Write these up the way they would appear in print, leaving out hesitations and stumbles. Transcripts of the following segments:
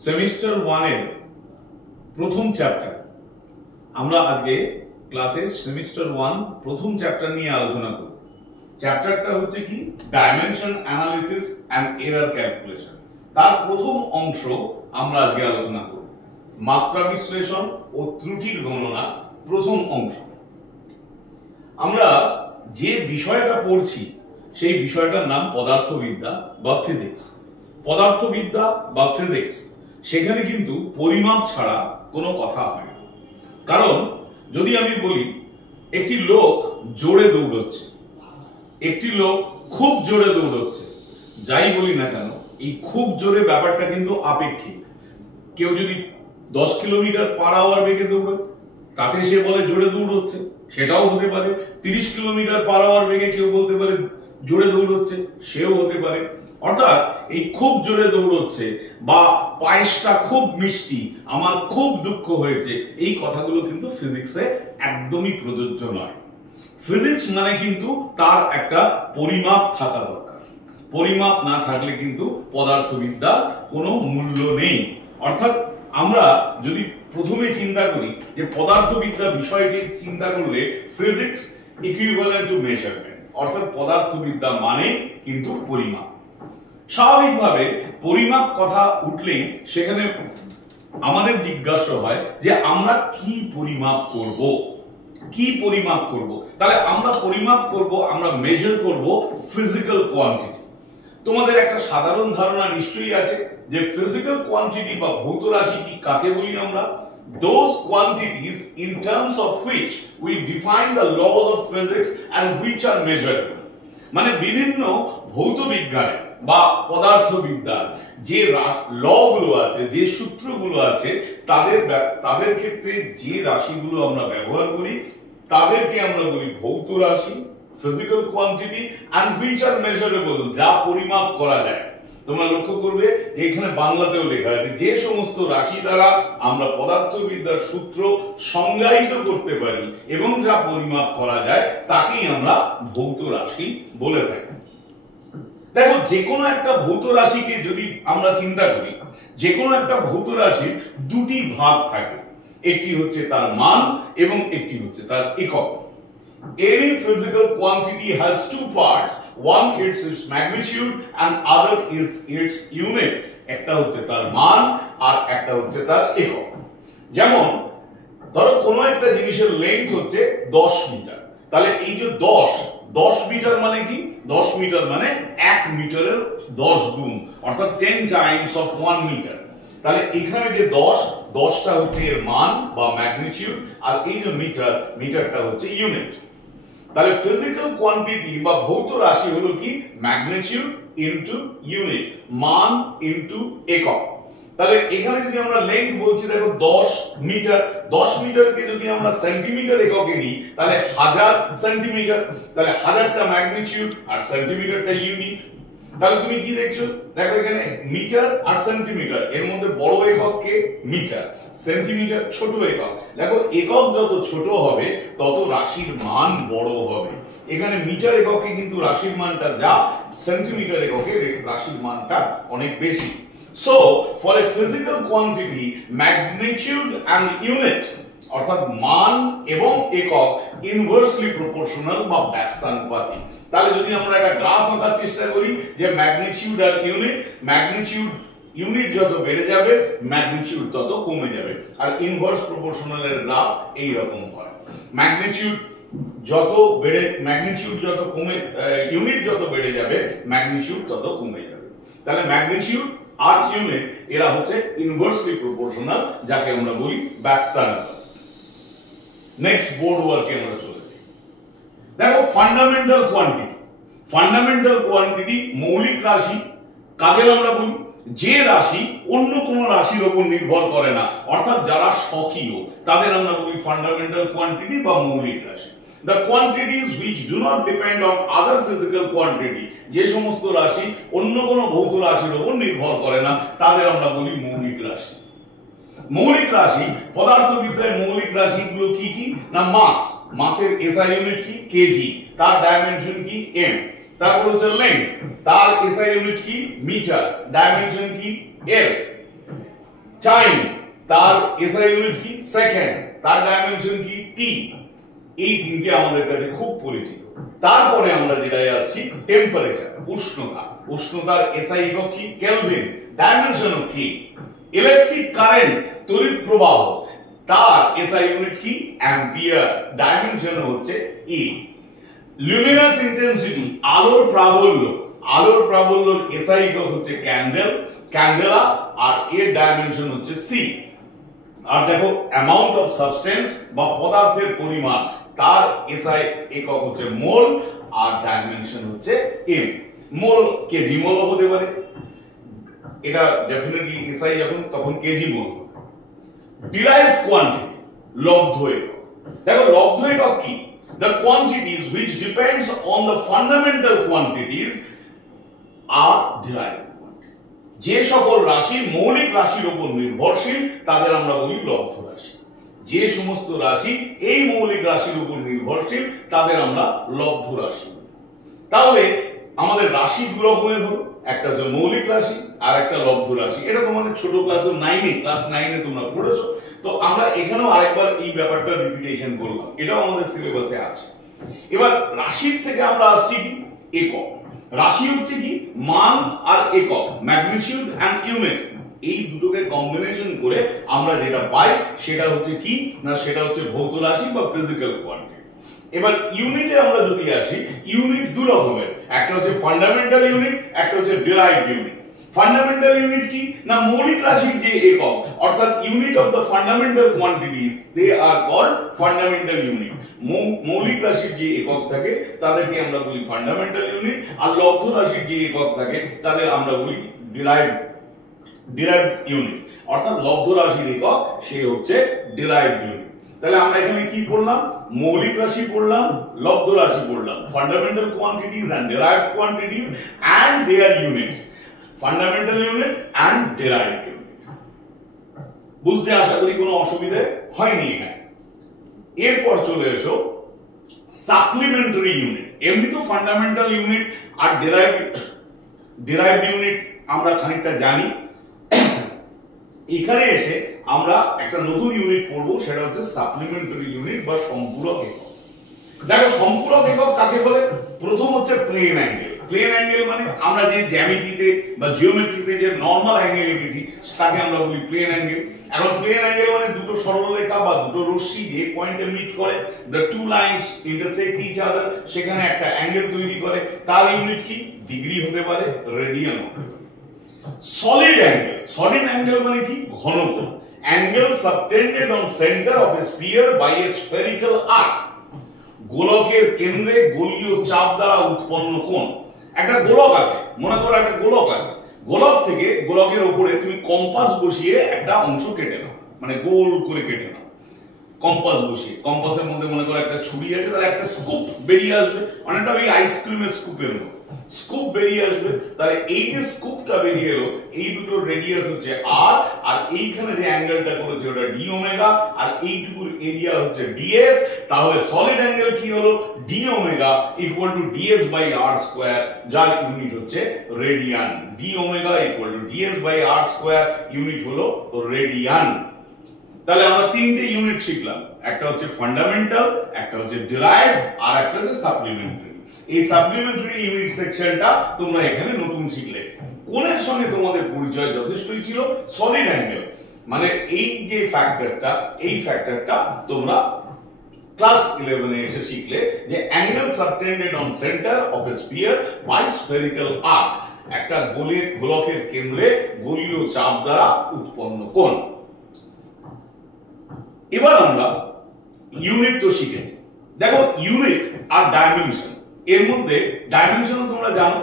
Semester 1 এর প্রথম chapter আমরা আজকে ক্লাসে সেমিস্টার 1 প্রথম চ্যাপ্টার নিয়ে আলোচনা করব। চ্যাপ্টারটা হচ্ছে কি dimension analysis and error calculation. তার প্রথম অংশ আমরা আজকে আলোচনা করব। মাত্রা বিশ্লেষণ ও ত্রুটির গণনা প্রথম অংশ। আমরা যে বিষয়টা পড়ছি সেই বিষয়টার নাম পদার্থবিদ্যা বা ফিজিক্স। পদার্থবিদ্যা বা ফিজিক্স সেখানে কিন্তু পরিমাপ ছাড়া কোনো কথা হয় না। কারণ যদি আমি বলি একটি লোক জোরে দৌড়চ্ছে, একটি লোক খুব জোরে দৌড়চ্ছে, যাই বলি না কেন এই খুব জোরে ব্যাপারটা কিন্তু আপেক্ষিক। কেউ যদি 10 কিলোমিটার পার আওয়ার বেগে দৌড়ে তাতে সে বলে জোরে দৌড়চ্ছে, সেটাও হতে পারে। 30 কিলোমিটার পার আওয়ার বেগে কেউ বলতে পারে জোরে দৌড়চ্ছে, সেও হতে পারে। অর্থাৎ এই খুব জোরে দৌড়চ্ছে বা পায়েসটা খুব মিষ্টি, আমার খুব দুঃখ হয়েছে, এই কথাগুলো কিন্তু ফিজিক্সে একদমই প্রযোজ্য নয়। ফিজিক্স মানে কিন্তু তার একটা পরিমাপ থাকা দরকার। পরিমাপ না থাকলে কিন্তু পদার্থবিদ্যার কোনো মূল্য নেই। অর্থাৎ আমরা যদি প্রথমে চিন্তা করি যে পদার্থবিদ্যা বিষয়টি চিন্তা করলে ফিজিক্স ইকুইভ্যালেন্ট টু মেজারমেন্ট, অর্থাৎ পদার্থবিদ্যা মানে কিন্তু পরিমাপ। স্বাভাবিকভাবে পরিমাপ কথা উঠলেই সেখানে আমাদের জিজ্ঞাসা হয় যে আমরা কি পরিমাপ করব, কি পরিমাপ করব। তাহলে আমরা পরিমাপ করব, আমরা মেজার করব ফিজিক্যাল কোয়ান্টিটি। তোমাদের একটা সাধারণ ধারণা নিশ্চয়ই আছে যে ফিজিক্যাল কোয়ান্টিটি বা ভৌত রাশি কি কাকে বলি আমরা? Those quantities in terms of which we define the laws of physics and which are measurable. মানে বিভিন্ন ভৌত বিজ্ঞানে বা পদার্থবিদ্যার যে ল গুলো আছে, যে সূত্রগুলো আছে, তাদের ক্ষেত্রে যে রাশিগুলো আমরা ব্যবহার করি তাদেরকে আমরা বলি ভৌত রাশি, physical quantity and which are measurable, যা পরিমাপ করা যায়। তোমরা লক্ষ্য করবে যে এখানে বাংলাতেও লেখা আছে যে সমস্ত রাশি দ্বারা আমরা পদার্থবিদ্যার সূত্র সংজ্ঞায়িত করতে পারি এবং যা পরিমাপ করা যায় তাকেই আমরা ভৌত রাশি বলে থাকি। দেখো, যে কোনো একটা ভৌত রাশিকে যদি আমরা চিন্তা করি, যে কোনো একটা ভৌত রাশির দুটি ভাগ থাকে, একটি হচ্ছে তার মান এবং একটি হচ্ছে তার একক। Any physical quantity has two parts, one is its magnitude and other is its unit. একটা হচ্ছে তার মান আর একটা হচ্ছে তার একক। যেমন ধরো কোনো একটা জিনিসের লেন্থ হচ্ছে 10 মিটার, তাহলে এই যে 10 মিটার মানে কি? 10 মিটার মানে 1 মিটারের 10 গুণ, অর্থাৎ 10 টাইমস অফ 1 মিটার। তাহলে এখানে যে 10টা হচ্ছে এর মান বা ম্যাগনিটিউড, আর এই যে মিটারটা হচ্ছে ইউনিট। তাহলে ফিজিক্যাল কোয়ান্টিটি বা ভৌত রাশি হলো কি ম্যাগনিটিউড ইনটু ইউনিট, মান ইনটু একক। তাহলে এখানে যদি আমরা লেন্থ বলছি, দেখো 10 মিটার, 10 মিটারকে যদি আমরা সেন্টিমিটার এককে নিই তাহলে 1000 সেন্টিমিটার। তাহলে 1000টা ম্যাগনিটিউড আর সেন্টিমিটারটা ইউনিট। তাহলে তুমি কি দেখছো? দেখো এখানে মিটার আর সেন্টিমিটার, এর মধ্যে বড় একক কে? মিটার। সেন্টিমিটার ছোট একক। দেখো একক যত ছোট হবে তত রাশির মান বড় হবে। এখানে মিটার এককে কিন্তু রাশির মানটা যা, সেন্টিমিটার এককে রাশির মানটা অনেক বেশি। So for a physical quantity, magnitude and unit অর্থাৎ মান এবং একক ইনভার্সলি প্রপোর্শনাল বা ব্যস্তানুপাতিক। তাহলে যদি আমরা একটা গ্রাফ আঁকার চেষ্টা করি যে ম্যাগনিটিউড আর ইউনিট যত বেড়ে যাবে ম্যাগনিটিউড তত কমে যাবে, আর ইনভার্স প্রপোর্শনালের গ্রাফ এই রকম হয়। ম্যাগনিটিউড যত কমে, ইউনিট যত বেড়ে যাবে ম্যাগনিটিউড তত কমে যাবে। তাহলে ম্যাগনিটিউড আর ইউনিট এরা হচ্ছে ইনভার্সলি প্রপোর্শনাল, যাকে আমরা বলি ব্যস্তানুপাতিক। নেক্সট বোর্ড ওয়ার্কে আমরা চলে যাই। দেখো ফান্ডামেন্টাল কোয়ান্টিটি মৌলিক রাশি কাদের আমরা বলি? যে রাশি অন্য কোন রাশির উপর নির্ভর করে না, অর্থাৎ যারা স্বকীয়, তাদের আমরা বলি ফান্ডামেন্টাল কোয়ান্টিটি বা মৌলিক রাশি। The quantities which do not depend on other physical quantity, যে সমস্ত রাশি অন্য কোন ভৌত রাশির উপর নির্ভর করে না, তাদের আমরা বলি মৌলিক রাশি। মৌলিক রাশি পদার্থবিদ্যায় মৌলিক রাশিগুলো কি কি না? মাসের এসআই ইউনিট কি? কেজি। তার ডাইমেনশন কি? এম। তারপর হচ্ছে লেন্থ, তার এসআই ইউনিট কি? মিটার। ডাইমেনশন কি? এল। টাইম, তার এসআই ইউনিট কি সেকেন্ড, তার ডাইমেনশন কি টি। এই তিনটে আমাদের কাছে খুব পরিচিত। তারপরে আমরা যেটাই আসছি টেম্পারেচার, উষ্ণতা। উষ্ণতার এসআই একক কি কেলভিন, ডাইমেনশন কি। ইলেকট্রিক কারেন্ট, তড়িৎ প্রবাহ, তার এসআই ইউনিট কি অ্যাম্পিয়ার, ডাইমেনশন হচ্ছে ই। লুমিনাস ইন্টেন্সিটি, আলোর প্রাবল্য, আলোর প্রাবল্যর এসআই একক হচ্ছে ক্যান্ডেল, ক্যান্ডেলা, আর এর ডাইমেনশন হচ্ছে সি। আর দেখো অ্যামাউন্ট অফ সাবস্টেন্স বা পদার্থের পরিমাণ, তার এসআই একক হচ্ছে মোল, আর ডাইমেনশন হচ্ছে এম। মোল কেজি মোল হতে পারে, এটা ডেফিনেটলি এসআই যখন তখন কেজি মোল হবে। ডিরাইভড কোয়ান্টিটি, লব্ধ একক। দেখো লব্ধ একক কি, the quantities which depends on the fundamental quantities are derived quantity। যে সকল রাশি মৌলিক রাশির উপর নির্ভরশীল তাদের আমরা বলি লব্ধ রাশি। যে সমস্ত রাশি এই মৌলিক রাশির উপর নির্ভরশীল তাদের আমরা লব্ধ রাশি। তাহলে আমাদের রাশি দু রকমের হলো, একটা হচ্ছে মৌলিক রাশি আর একটা লব্ধ রাশি। এটা তোমাদের ছোট ক্লাস 9 ক্লাস 9 তোমরা পড়েছো। তো আমরা এখানেও আরেকবার এই ব্যাপারটা রিপিটেশন করলাম, এটাও আমাদের সিলেবাসে আছে। এবার রাশির থেকে আমরা আসছি কি একক। রাশি হচ্ছে কি মান আর একক, ম্যাগনিটিউড এন্ড ইউনিট। এই দুটোকে কম্বিনেশন করে আমরা যেটা পাই সেটা হচ্ছে কি না, সেটা হচ্ছে ভৌত রাশি বা ফিজিক্যাল কোয়ান্টিটি। এবার ইউনিটে আমরা যদি আসি, ইউনিট দু রকমের, একটা হচ্ছে ফান্ডামেন্টাল ইউনিট, একটা হচ্ছে ডিরাইভড ইউনিট। ফান্ডামেন্টাল ইউনিট কি না, মৌলিক রাশির যে একক, অর্থাৎ unit of the fundamental quantities, they are called fundamental unit. মৌলিক রাশির যে একক থাকে তাদেরকে আমরা বলি ফান্ডামেন্টাল ইউনিট, আর লব্ধ রাশির যে একক থাকে তাদের আমরা বলি ডিরাইভড ইউনিট। অর্থাৎ লব্ধ রাশির একক সে হচ্ছে ডিরাইভড ইউনিট। তাহলে আমরা এখানে কি পড়লাম, মৌলিক রাশি পড়লাম, লব্ধ রাশি পড়লাম, fundamental quantities and derived quantities and their units, fundamental unit and derived unit. বুঝতে আশা করি কোনো অসুবিধা হয়নি এখানে। এরপর চলে এসো সাপ্লিমেন্টারি ইউনিট। এমনি তো ফান্ডামেন্টাল ইউনিট আর ডিরাইভড ইউনিট আমরা খানিকটা জানি, এখানে এসে আমরা একটা নতুন ইউনিট পড়বো, সেটা হচ্ছে সাপ্লিমেন্টারি ইউনিট বা সম্পূরক একক। দেখো সম্পূরক একক কাকে বলে, প্রথম হচ্ছে প্লেন অ্যাঙ্গেল। প্লেন অ্যাঙ্গেল মানে আমরা যে জ্যামিতিতে বা জিওমেট্রিতে যে নরমাল অ্যাঙ্গেল এঁকেছি তাকে আমরা বলি প্লেন অ্যাঙ্গেল। এখন প্লেন অ্যাঙ্গেল মানে দুটো সরলরেখা বা দুটো রশ্মি যে পয়েন্টে মিট করে, the two lines intersect each other, সেখানে একটা অ্যাঙ্গেল তৈরি করে, তার ইউনিট কি ডিগ্রি হতে পারে, রেডিয়ান হতে পারে। সলিড অ্যাঙ্গেল, সলিড অ্যাঙ্গেল মানে কি ঘনকোণ। Angle subtended on centre of a sphere by a spherical arc, গোলকের কেন্দ্রে গোলীয় চাপ দ্বারা উৎপন্ন কোণ। একটা গোলক আছে, মনে করো একটা গোলক আছে, গোলক থেকে গোলকের উপরে তুমি কম্পাস বসিয়ে একটা অংশ কেটে নাও, মানে গোল করে কেটে নাও কম্পাস বসিয়ে। কম্পাসের মধ্যে মনে করো একটা ছুরি আছে, তাহলে একটা স্কুপ বেরিয়ে আসবে, অনেকটা ওই আইসক্রিমের স্কুপের মতো স্কুপ বেরিয়ে আসবে। তাহলে এই যে স্কুপটা বেরিয়ে এলো, এই দুটো রেডিয়াস হচ্ছে আর, আর এইখানে যে অ্যাঙ্গেলটা করেছে ওটা ডি ওমেগা, আর এইটুকুর এরিয়া হচ্ছে ডিএস। তাহলে সলিড অ্যাঙ্গেল কি হলো, D omega equal to DS by R square, যার ইউনিট হচ্ছে radian. D omega equal to DS by R square, unit হলো রেডিয়ান। তাহলে আমরা তিনটে ইউনিট শিখলাম, একটা হচ্ছে ফান্ডামেন্টাল, একটা হচ্ছে ডিরাইভড, আর একটা হচ্ছে সাপ্লিমেন্টারি। এই সাপ্লিমেন্টারি ইউনিট সেকশনটা তোমরা এখানে নতুন শিখলে। কোণের সঙ্গে তোমাদের পরিচয় যথেষ্টই ছিল। সলিড অ্যাঙ্গেল মানে এই যে ফ্যাক্টরটা, এই ফ্যাক্টরটা তোমরা ক্লাস 11 এ এসে শিখলে যে angle subtended on centre of a sphere by spherical arc, একটা গোলকের কেন্দ্রে গোলীয় চাপ দ্বারা উৎপন্ন কোণ। এবার আমরা ইউনিট তো শিখেছি। দেখো ইউনিট আর ডাইমেনশন, এর মধ্যে ডাইমেনশনও তোমরা জানো।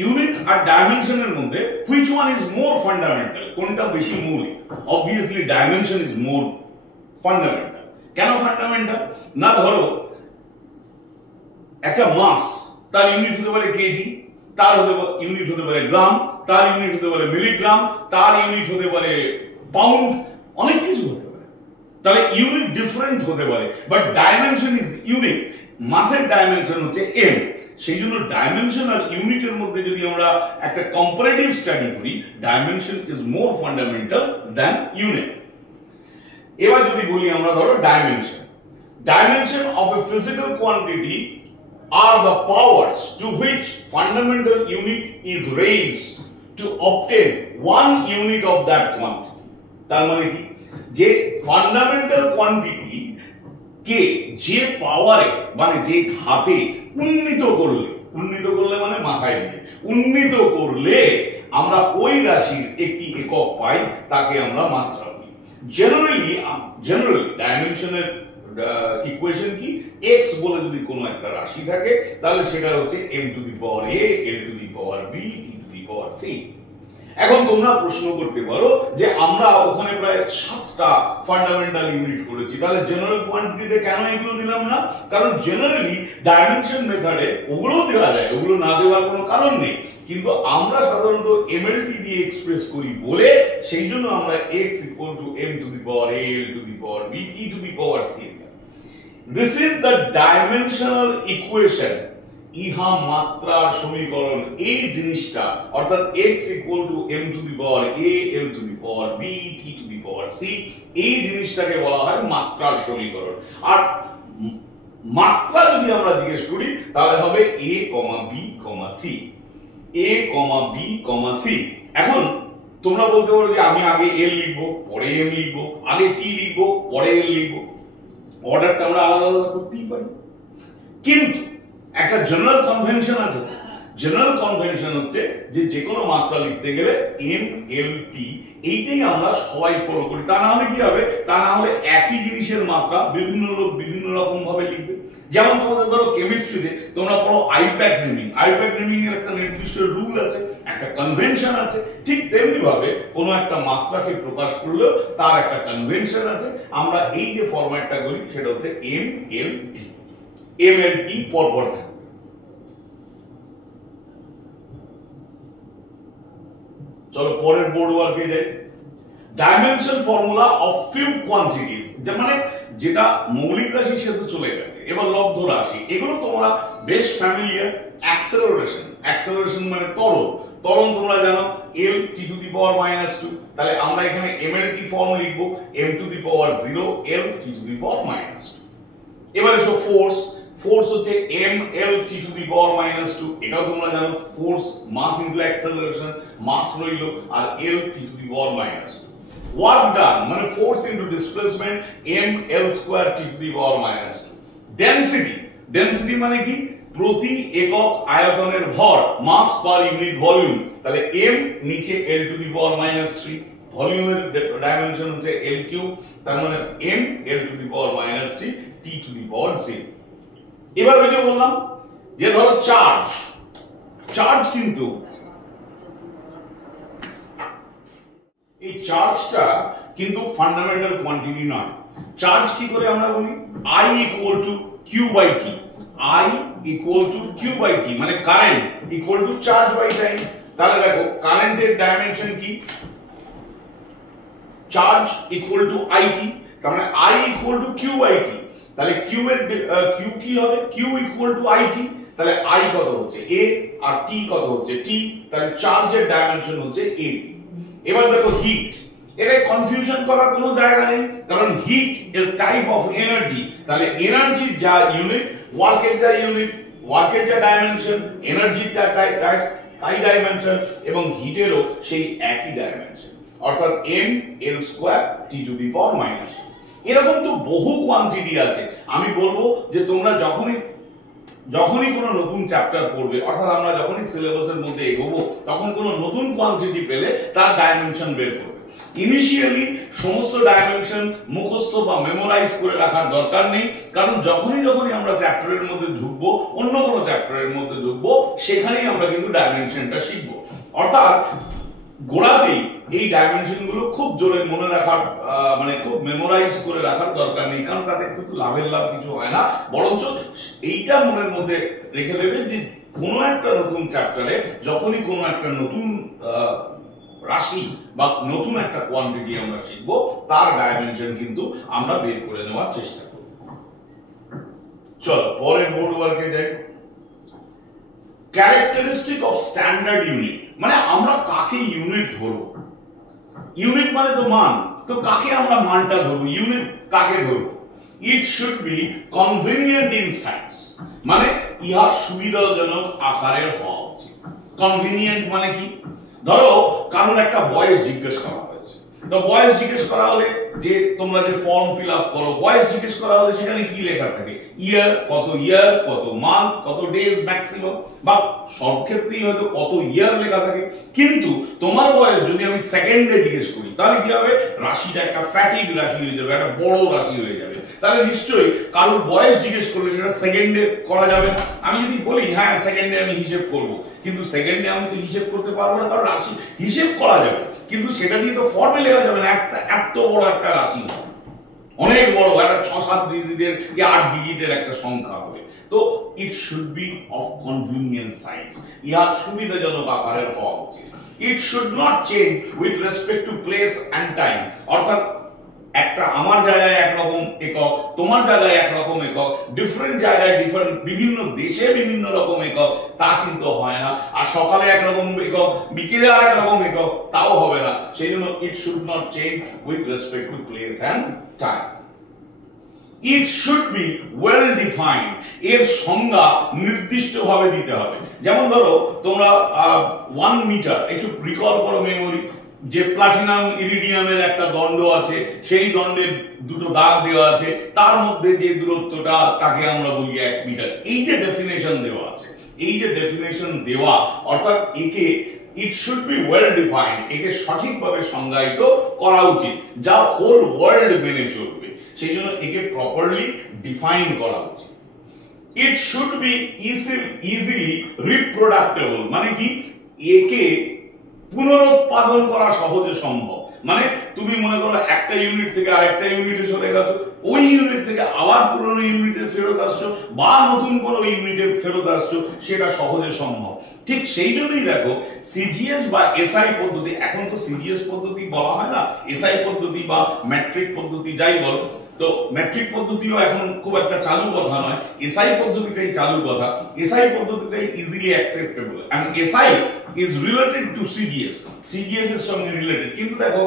ইউনিট আর ডাইমেনশনের মধ্যে which one is more fundamental, কোনটা বেশি মৌলিক? Obviously dimension is more fundamental. কেন ফান্ডামেন্টাল না, ধরো একটা মাস, তার ইউনিট হতে পারে কেজি, তার ইউনিট হতে পারে গ্রাম, তার ইউনিট হতে পারে মিলিগ্রাম, তার ইউনিট হতে পারে পাউন্ড, অনেক কিছু হতে পারে। তাহলে ইউনিট ডিফারেন্ট হতে পারে, বাট ডাইমেনশন ইজ ইউনিক। মাসের ডাইমেনশন হচ্ছে এম। সেই জন্য ডাইমেনশন আর ইউনিটের মধ্যে যদি আমরা একটা কম্পারেটিভ স্টাডি করি, dimension is more fundamental than unit. এবার যদি বলি আমরা ধরো dimension of a physical quantity are the powers to which fundamental unit is raised to obtain one unit of that quantity। তার মানে কি, যে ফান্ডামেন্টাল কোয়ান্টিটি কে যে পাওয়ারে মানে যে ঘাতে উন্নীত করলে মানে মাথায় দিলে উন্নীত করলে আমরা ওই রাশির একটি একক পাই, তাকে আমরা মাত্রা বলি। জেনারেলি ডাইমেনশনের ইকুয়েশন কি, x বলে যদি কোনো একটা রাশি থাকে তাহলে সেটা হচ্ছে m to the power a, l to the power b, t to the power c। এখন তোমরা প্রশ্ন করতে পারো যে আমরা ওখানে প্রায় 7টা ফান্ডামেন্টাল ইউনিট করেছি, তাহলে জেনারেল কোয়ান্টিটিতে কেন এগুলো দিলাম না? কারণ জেনারেলি ডাইমেনশন মেথডে ওগুলো দেওয়া যায়, ওগুলো না দেওয়ার কোনো কারণ নেই, কিন্তু আমরা সাধারণত এমএলটি দিয়ে এক্সপ্রেস করি বলে সেই জন্য আমরা x equal two m to the power a, l to the power b, t to the power c। This is the dimensional equation, ইহা মাত্রার সমীকরণ। এই জিনিসটা অর্থাৎ x equal two m to the power a, l to the power b, t to the power c, এই জিনিসটাকে বলা হয় মাত্রার সমীকরণ। আর মাত্রা যদি আমরা জিজ্ঞেস করি তাহলে হবে a, b, c, a, b, c। এখন তোমরা বলতে পারো যে আমি আগে l লিখবো পরে m লিখবো, আগে t লিখবো পরে l লিখবো, অর্ডারটা আমরা আলাদা আলাদা করতেই পারি, কিন্তু একটা জেনারেল কনভেনশন আছে। জেনারেল কনভেনশন হচ্ছে যে কোনো মাত্রা লিখতে গেলে এম, এল, টি এইটাই আমরা সবাই ফলো করি। তা না হলে কি হবে, তা না হলে একই জিনিসের মাত্রা বিভিন্ন লোক বিভিন্ন রকম ভাবে লিখবে। যেমন তোমাদের ধরো কেমিস্ট্রিতে তোমরা পড়ো আইপ্যাক নেমিং, আইপ্যাক নেমিং এর একটা নির্দিষ্ট রুল আছে, একটা কনভেনশন আছে। ঠিক তেমনি ভাবে কোনো একটা মাত্রাকে প্রকাশ করলেও তার একটা কনভেনশন আছে। আমরা এই যে ফরম্যাটটা করি সেটা হচ্ছে এম, এল, টি। এম, এল, টি পরপর থাকবে। চলো পরের বোর্ড ওয়ার্কে যাই। Dimension formula of few quantities, মানে যেটা মৌলিক রাশি সে তো চলে গেছে, এবার লব্ধ রাশি, এগুলো তোমরা বেশ ফ্যামিলিয়ার। অ্যাক্সেলারেশন মানে ত্বরণ তোমরা জানো, l t to the power -2, তাহলে আমরা এখানে m এর টি ফর্ম লিখব m to the power 0 l t to the power -2। এবার এসো ফোর্স হচ্ছে m l t to the power -2, এটাও তোমরা জানো। Force mass into acceleration, mass রইল আর l t to the power -2। Work done মানে force into displacement m l square t to the power -2। Density মানে কি, প্রতি একক আয়তনের ভর, মাস পার ইউনিট ভলিউম, তাহলে m নিচে l টু দি পাওয়ার -3, ভলিউমের ডাইমেনশন হচ্ছে l কিউব, তার মানে m l to the power -3 t to the power 0। এবার ওই যে বললাম যে ধরো চার্জ কিন্তু এই চার্জটা কিন্তু ফান্ডামেন্টাল কোয়ান্টিটি নয়। চার্জ কি করে আমরা বলি, I equal to q by t, I equal to q by t মানে current equal to charge by time. তাহলে দেখো কারেন্টের ডাইমেনশন কি, চার্জ ইকুয়াল টু আইটি, তার মানে I equal to q by t. তাহলে কিউ কি হবে, কিউ ইকুয়াল টু আইটি, তাহলে I কত হচ্ছে a আর t কত হচ্ছে t, তাহলে চার্জের ডাইমেনশন হচ্ছে a। এবার দেখো হিট, এটা কনফিউশন করার কোনো জায়গা নেই, কারণ heat is type of energy. তাহলে এনার্জির যা ইউনিট, ওয়ার্কের যা ইউনিট, ওয়ার্কের যা ডাইমেনশন, এনার্জির তাই ডাইমেনশন, এবং হিটেরও সেই একই ডাইমেনশন, অর্থাৎ m l square t to the power -2। এরকম তো বহু কোয়ান্টিটি আছে। আমি বলবো যে তোমরা যখনই কোনো নতুন চ্যাপ্টার পড়বে, অর্থাৎ আমরা যখনই সিলেবাসের মধ্যে এগোবো, তখন কোনো নতুন কোয়ান্টিটি পেলে তার ডাইমেনশন বের করবে। ইনিশিয়ালি সমস্ত ডাইমেনশন মুখস্থ বা মেমোরাইজ করে রাখার দরকার নেই, কারণ যখনই আমরা চ্যাপ্টারের মধ্যে ঢুকবো, অন্য কোনো চ্যাপ্টারের মধ্যে ঢুকবো, সেখানেই আমরা কিন্তু ডাইমেনশনটা শিখবো। অর্থাৎ গোড়াতেই এই ডাইমেনশন গুলো খুব জোরে মনে রাখার মানে খুব মেমোরাইজ করে রাখার দরকার নেই, কারণ তাতে কিন্তু লাভ কিছু হয় না। বরঞ্চ এইটা মনের মধ্যে রেখে দেবে যে কোনো একটা নতুন চ্যাপ্টারে যখনই কোনো একটা নতুন রাশি বা নতুন একটা কোয়ান্টিটি আমরা শিখবো, তার ডাইমেনশন কিন্তু আমরা বের করে নেওয়ার চেষ্টা করব। চলো পরের বোর্ড ওয়ার্কে যাই। ক্যারেক্টারিস্টিক অফ স্ট্যান্ডার্ড ইউনিট, মানে আমরা কাকে ইউনিট ধরবো? ইউনিট মানে তো মান, তো কাকে আমরা মানটা ধরবো, ইউনিট কাকে ধরবো? ইট should B convenient in size, মানে ইহা সুবিধাজনক আকারের হওয়া উচিত। কনভিনিয়েন্ট মানে কি? ধরো কারণ একটা বয়স জিজ্ঞেস করা হয়েছে, তো বয়স জিজ্ঞেস করা হলে যে তোমরা যে ফর্ম ফিল আপ করো, বয়স জিজ্ঞেস করা হলে সেখানে কি লেখা থাকে? ইয়ার, কত মান্থ, কত ডেজ ম্যাক্সিমাম, বা সব ক্ষেত্রেই হয়তো কত ইয়ার লেখা থাকে। কিন্তু তোমার বয়স যদি আমি সেকেন্ডে জিজ্ঞেস করি তাহলে কি হবে? রাশিটা একটা ফ্যাটিক রাশি হয়ে যাবে, একটা বড় রাশি হয়ে যাবে। তাহলে নিশ্চয়ই কারোর বয়স জিজ্ঞেস করলে সেটা সেকেন্ডে করা যাবে না। আমি যদি বলি হ্যাঁ সেকেন্ডে আমি হিসেব করব, কিন্তু সেকেন্ডে আমি তো হিসেব করতে পারবো না, কারণ রাশি হিসেব করা যাবে কিন্তু সেটা দিয়ে তো ফর্মে লেখা যাবে না। একটা এত বড় একটা রাশি, অনেক বড়, একটা 6-7 ডিজিটের কি 8 ডিজিটের একটা সংখ্যা হবে। তো it should be of convenient size, ইহা সুবিধাজনক আকারের হওয়া উচিত। It should not change with respect to place and time, অর্থাৎ একটা আমার জায়গায় একরকম একক, তোমার জায়গায় একরকম একক, ডিফারেন্ট জায়গায় ডিফারেন্ট, বিভিন্ন দেশে বিভিন্ন রকম একক, তা কিন্তু হয় না। আর সকালে একরকম একক, বিকেলে আর একরকম একক, তাও হবে না। সেই জন্য it should not change with respect to place and time. It should be well defined, এর সংজ্ঞা নির্দিষ্টভাবে দিতে হবে। যেমন ধরো তোমরা 1 মিটার, একটু রিকল করো মেমোরি, যে প্লাটিনাম ইরিডিয়ামের একটা দণ্ড আছে, সেই দণ্ডের দুটো দাগ দেওয়া আছে, তার মধ্যে যে দূরত্বটা তাকে আমরা বলি 1 মিটার। এই যে ডেফিনেশন দেওয়া আছে, এই যে ডেফিনেশন দেওয়া, অর্থাৎ একে ইট শুড বি ওয়েল ডিফাইন্ড, একে সঠিকভাবে সংজ্ঞায়িত করা উচিত, যা হোল ওয়ার্ল্ড মেনে চলবে। সেই জন্য একে প্রপারলি ডিফাইন করা উচিত। ইট শুড বি ইজিলি রিপ্রোডাক্টেবল, মানে কি? একে পুনরুৎপাদন করা সহজে সম্ভব। মানে তুমি মনে করো একটা ইউনিট থেকে আরেকটা ইউনিটে চলে গেছো, ওই ইউনিট থেকে আবার পুরনো ইউনিটে ফেরত আসছো, বা নতুন কোনো ইউনিটে ফেরত আসছো, সেটা সহজে সম্ভব। ঠিক সেই জন্যই দেখো সিজিএস বা এসআই পদ্ধতি, এখন তো সিজিএস পদ্ধতি বলা হয় না, এসআই পদ্ধতি বা ম্যাট্রিক পদ্ধতি যাই বলো, তো ম্যাট্রিক পদ্ধতিও এখন খুব একটা চালু কথা নয়, এসআই পদ্ধতিটাই চালু কথা। এসআই পদ্ধতিটাই easily acceptable, and SI is related to CGS, CGS এর সঙ্গে রিলেটেড। কিন্তু দেখো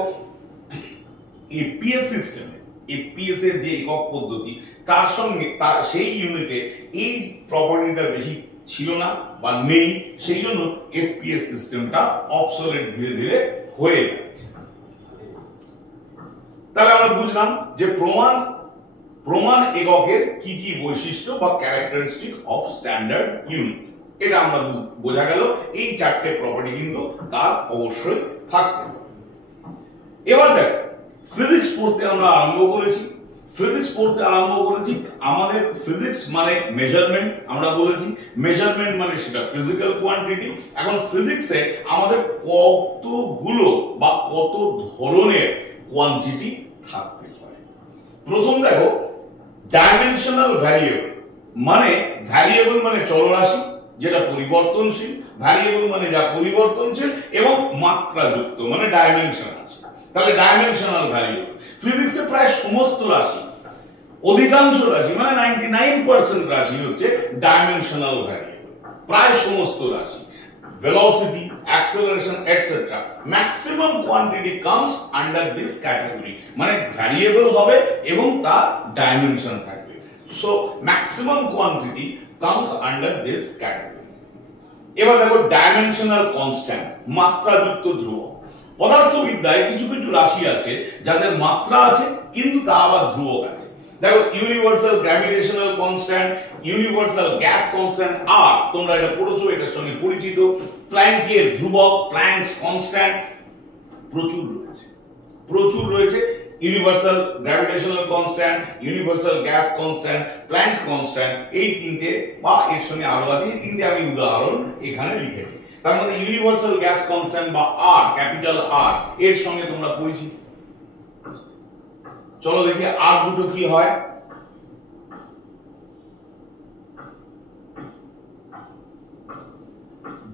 এপিএস সিস্টেমে, এপিএস এর যে একক পদ্ধতি, তার সঙ্গে সেই ইউনিটে এই প্রপার্টিটা বেশি ছিল না বা নেই, সেই জন্য এপিএস সিস্টেমটা অবসোলেট ধীরে ধীরে হয়ে যাচ্ছে। তাহলে আমরা বুঝলাম যে প্রমাণ এককের কি কি বৈশিষ্ট্য বা ক্যারেক্টারিস্টিক অফ স্ট্যান্ডার্ড ইউনিট, এটা আমরা বোঝা গেল। এই 4টে প্রপার্টি কিন্তু তার অবশ্যই থাকতে হবে। এবার দেখ, ফিজিক্স পড়তে আমরা আরম্ভ করেছি। আমাদের ফিজিক্স মানে মেজারমেন্ট, আমরা বলেছি মেজারমেন্ট মানে সেটা ফিজিক্যাল কোয়ান্টিটি। এখন ফিজিক্সে আমাদের কতগুলো বা কত ধরনের কোয়ান্টিটি থাকতে পারে। প্রথম দেখো ডাইমেনশনাল ভ্যারিয়েবল, মানে ভ্যারিয়েবল মানে চলরাশি যেটা পরিবর্তনশীল, ভ্যারিয়েবল মানে যা পরিবর্তনশীল এবং মাত্রাযুক্ত, মানে ডাইমেনশন আছে। তাহলে ডাইমেনশনাল ভ্যারিয়েবল ফিজিক্সে প্রায় সমস্ত রাশি, অধিকাংশ রাশি মানে 99% রাশি হচ্ছে ডাইমেনশনাল ভ্যারিয়েবল, প্রায় সমস্ত রাশি। velocity, acceleration, etc. maximum quantity comes under this category, মানে ভ্যারিয়েবল হবে এবং তার ডাইমেনশন থাকবে। so maximum quantity comes under this category. এবার দেখো ডাইমেনশনাল কনস্ট্যান্ট, মাত্রাযুক্ত ধ্রুবক। পদার্থবিদ্যায় কিছু কিছু রাশি আছে যাদের মাত্রা আছে কিন্তু তা আবার ধ্রুবক আছে। দেখো universal gravitational constant, universal gas constant, আর তোমরা এটা পড়েছো, এটার সঙ্গে পরিচিত প্ল্যাঙ্কের ধ্রুবক, প্ল্যাঙ্কস কনস্ট্যান্ট, প্রচুর রয়েছে। Universal gravitational constant, universal gas constant, Planck constant, এই তিনটে বা এর সঙ্গে আরো আছে, এই তিনটে আমি উদাহরণ এখানে লিখেছি। তার মধ্যে ইউনিভার্সাল গ্যাস কনস্ট্যান্ট বা আর, ক্যাপিটাল আর, এর সঙ্গে তোমরা পরিচিত। চলো দেখি আর দুটো কি হয়।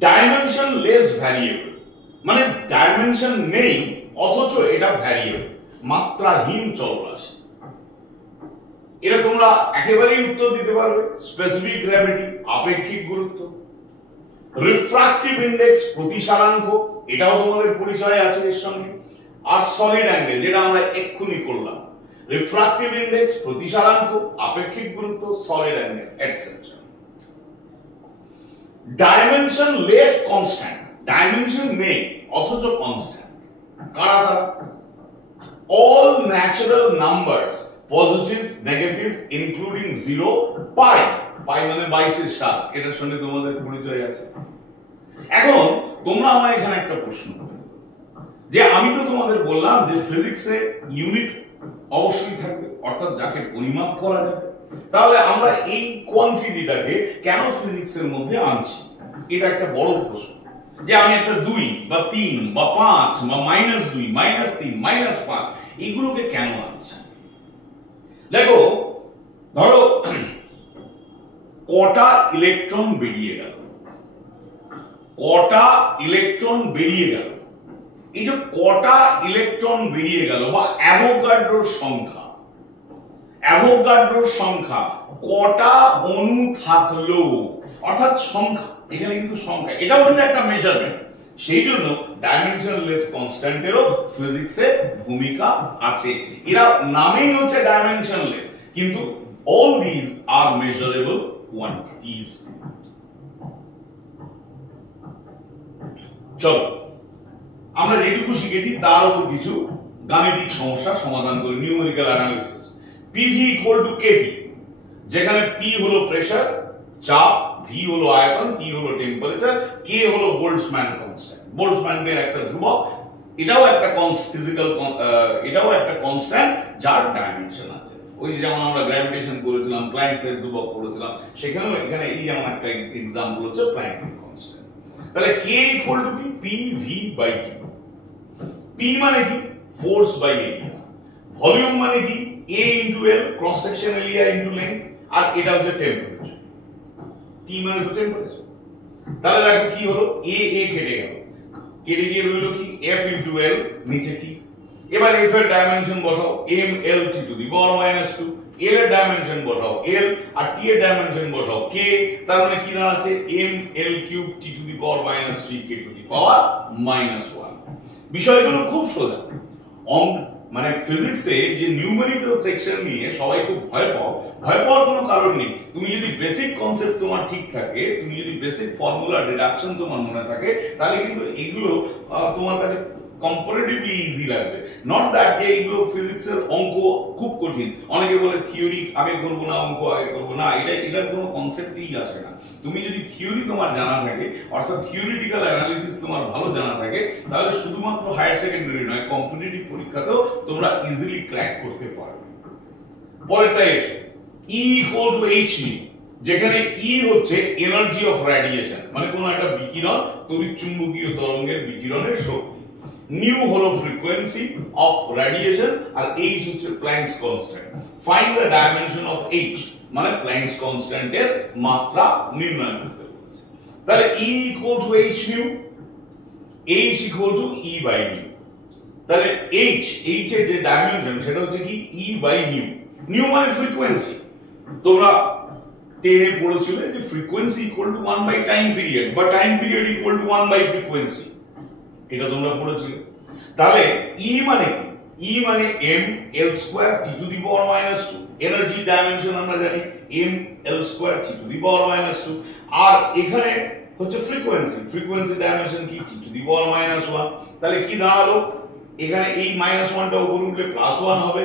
ডাইমেনশন লেস ভ্যারিয়েবল, মানে ডাইমেনশন নেই অথচ এটা ভ্যারিয়েবল, মাত্রাহীন চলরাশি। এটা তোমরা একেবারেই উত্তর দিতে পারবে, স্পেসিফিক গ্র্যাভিটি আপেক্ষিক গুরুত্ব। রিফ্রাক্টিভ ইন্ডেক্স প্রতিসারাঙ্ক, এটাও তোমাদের পরিচয় আছে এর সঙ্গে। আর সলিড অ্যাঙ্গেল, যেটা আমরা এক্ষুনি করলাম, রিফ্রাক্টিভ ইন্ডেক্স প্রতিসারাঙ্ক আপেক্ষিক গুরুত্ব solid angle etcetera. Dimension less constant, dimension নেই অথচ কনস্ট্যান্ট, কারা তারা? All natural numbers positive negative including 0 পাই, পাই মানে 22 এর 7, এটার সঙ্গে তোমাদের পরিচয় আছে। এখন তোমরা আমায় এখানে একটা প্রশ্ন করো যে আমি তো তোমাদের বললাম যে ফিজিক্সে ইউনিট অবশ্যই থাকবে, অর্থাৎ যাকে পরিমাপ করা যাবে, তাহলে আমরা এই কোয়ান্টিটিটাকে কেন ফিজিক্সের মধ্যে আনছি? এটা একটা বড় প্রশ্ন, যে আমি একটা 2 বা 3 বা 5 বা -2 -3 -5 এগুলোকে কেন আনছি? দেখো, ধরো কটা ইলেকট্রন বেরিয়ে গেল, কটা ইলেকট্রন বেরিয়ে গেল, এই যে কটা ইলেকট্রন বেরিয়ে গেল বা অ্যাভোগাড্রোর সংখ্যা, অ্যাভোগাড্রোর সংখ্যা, কটা অণু থাকলো, অর্থাৎ সংখ্যা, এখানে কিন্তু সংখ্যা, এটাও কিন্তু একটা মেজারমেন্ট। সেই জন্য ডাইমেনশনলেস কনস্ট্যান্টেরও ফিজিক্সে ভূমিকা আছে। এরা নামেই হচ্ছে ডাইমেনশনলেস, কিন্তু all these are measurable quantities. চলো আমরা যেটুকু শিখেছি তার উপর কিছু গাণিতিক সমস্যা সমাধান করি, numerical analysis. PV equal to KT, যেখানে P হলো প্রেসার, চাপ, V হলো আয়তন, T হলো টেম্পারেচার, K হলো বোল্টজম্যান কনস্ট্যান্ট, বোল্টজম্যানের একটা ধ্রুবক, এটাও একটা ফিজিক্যাল, এটাও একটা কনস্ট্যান্ট যার ডাইমেনশন আছে। ওই যেমন আমরা গ্র্যাভিটেশন করেছিলাম, প্ল্যাঙ্কসের ধ্রুবক করেছিলাম, সেখানেও এখানে এই যেমন একটা এক্সাম্পল হচ্ছে প্ল্যাঙ্কের কনস্ট্যান্ট। তাহলে K ইকুয়াল টু কি? PV by T। P মানে কি? Force by area. ভলিউম মানে কি? A into L, cross section area into length, আর এটা হচ্ছে টেম্পারেচার। T মানে তো টেম্পারেচার। তাহলে দেখো কি হলো, A কেটে গেল, কেটে গিয়ে রইল কি? F ইনটু L, নিচে T। এবার F এর ডাইমেনশন বসাও, m L T to the power -2, L এর ডাইমেনশন বসাও L, আর T এর ডাইমেনশন বসাও K, তার মানে কি দাঁড়াচ্ছে? m L cube T to the power -3 K to the power -1। বিষয়গুলো খুব সোজা। মানে ফিজিক্সে যে নিউমেরিক্যাল সেকশন নিয়ে সবাই খুব ভয় পাও, ভয় পাওয়ার কোনো কারণ নেই। তুমি যদি বেসিক কনসেপ্ট তোমার ঠিক থাকে, তুমি যদি বেসিক ফর্মুলা ডিডাকশন তোমার মনে থাকে, তাহলে কিন্তু এগুলো তোমার কাছে কম্পারেটিভলি ইজি লাগবে। নট দ্যাট যে এগুলো ফিজিক্সের অঙ্ক খুব কঠিন, অনেকে বলে থিওরি আগে করবো না অঙ্ক আগে করবো না, এটার কোনো কনসেপ্টই আসে না। তুমি যদি থিওরি তোমার জানা থাকে, অর্থাৎ থিওরিটিক্যাল অ্যানালিসিস তোমার ভালো জানা থাকে, তাহলে শুধুমাত্র হায়ার সেকেন্ডারি নয়, কম্পিটিটিভ পরীক্ষাতেও তোমরা ইজিলি ক্র্যাক করতে পারবে। পরেরটা এসো, E ইকুয়াল টু h, যেখানে E হচ্ছে এনার্জি অফ রেডিয়েশন, মানে কোন একটা বিকিরণ, তড়িৎচুম্বকীয় তরঙ্গের বিকিরণের শক্তি। নিউ হলো ফ্রিকোয়েন্সি অফ রেডিয়েশন, আর h হচ্ছে Planck's constant. Find the dimension of h, মানে প্ল্যাঙ্কস কনস্ট্যান্টের মাত্রা নির্ণয় করতে বলেছে। তাহলে E equal to h nu, h equal to E by nu. তাহলে h এর যে ডাইমেনশন সেটা হচ্ছে কি? E by nu. নিউ মানে ফ্রিকোয়েন্সি, তোমরা 10 এ পড়েছিলে যে frequency equal to 1 by time period, বা time period equal to 1 by frequency, এটা তোমরা পড়েছিলে। তাহলে E মানে কি? E মানে m L square T to the power -2, energy dimension আমরা জানি m L square T to the power -2, আর এখানে হচ্ছে ফ্রিকোয়েন্সি, ফ্রিকোয়েন্সি ডাইমেনশন কি? T to the power -1। তাহলে কি দাঁড়ালো? এখানে এই -1টা উপরে উঠলে +1 হবে,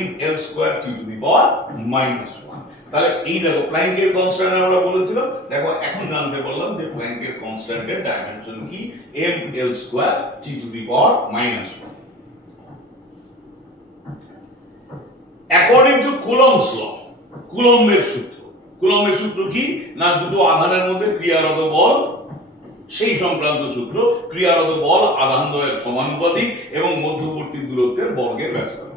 m L square T to the power -1। তাহলে এই দেখো প্ল্যাঙ্কের কনস্ট্যান্ট আমরা বলেছিলাম, দেখো এখন জানতে পারলাম যে প্ল্যাঙ্কের কনস্ট্যান্টের ডাইমেনশন কি? m L square T to the power -1। According to Coulomb's law, কুলম্বের সূত্র, কুলম্বের সূত্র কি না? দুটো আধানের মধ্যে ক্রিয়ারত বল, সেই সংক্রান্ত সূত্র, ক্রিয়ারত বল আধানদ্বয়ের সমানুপাতিক এবং মধ্যবর্তী দূরত্বের বর্গের ব্যস্ততা।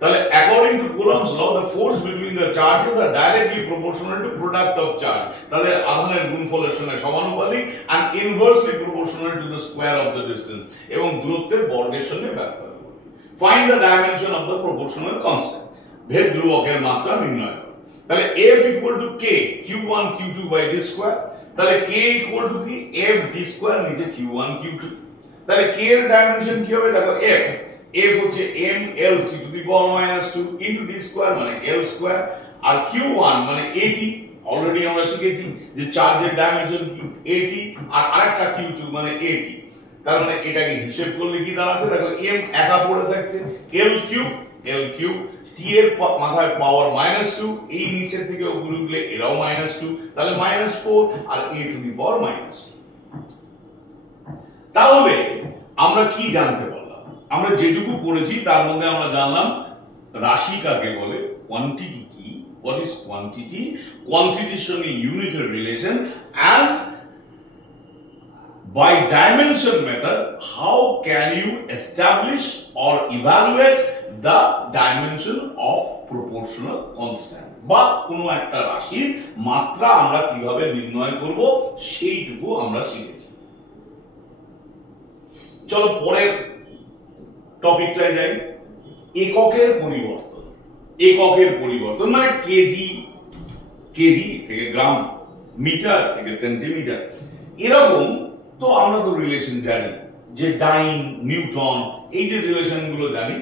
তাহলে according to Coulomb's law, the force between the charges are directly proportional to product of charge, তাদের আধানের গুণফলের সঙ্গে সমানুপাতিক, and inversely proportional to the square of the distance, এবং দূরত্বের বর্গের সঙ্গে ব্যস্ততা। Find the dimension of the proportional constant. ভেদ ধ্রুবকের মাত্রা নির্ণয় করো। তাহলে f equal to k q1 q2 by d square. তাহলে k ইকুয়াল টু কি f d স্কয়ার, নিচে q1 q2। তাহলে k এর ডাইমেনশন কি হবে দেখো, f হচ্ছে m l t to the power minus 2 into d square মানে l স্কয়ার, আর q1 মানে at, অলরেডি আমরা শিখেছি যে চার্জের ডাইমেনশন কি at, আর আরেকটা q2 মানে at। তার মানে এটাকে হিসাব করলে কি দাঁড়াচ্ছে দেখো, m একা পড়ে থাকছে, l কিউব t এর মাথায় পাওয়ার -2, এই নিচের থেকে উপরে উঠলে এরাও -2, তাহলে -4 আর a টু দি পাওয়ার -2। তাহলে আমরা কি জানতে পারলাম? আমরা যেটুকু পড়েছি তার মধ্যে আমরা জানলাম রাশি কাকে বলে, কোয়ান্টিটি কি, what is quantity, quantityর সঙ্গে ইউনিটের relation, and by dimension method how can you establish or evaluate the dimension of proportional constant, বা কোনো একটা রাশির মাত্রা আমরা কিভাবে নির্ণয় করব সেইটুকু আমরা শিখেছি। চলো পরের টপিকটায় যাই, এককের পরিবর্তন। এককের পরিবর্তন মানে কেজি থেকে গ্রাম, মিটার থেকে সেন্টিমিটার, এরকম তো আমরা তো রিলেশন জানি যে ডাইন, নিউটন, এই যে রিলেশন গুলো জানি,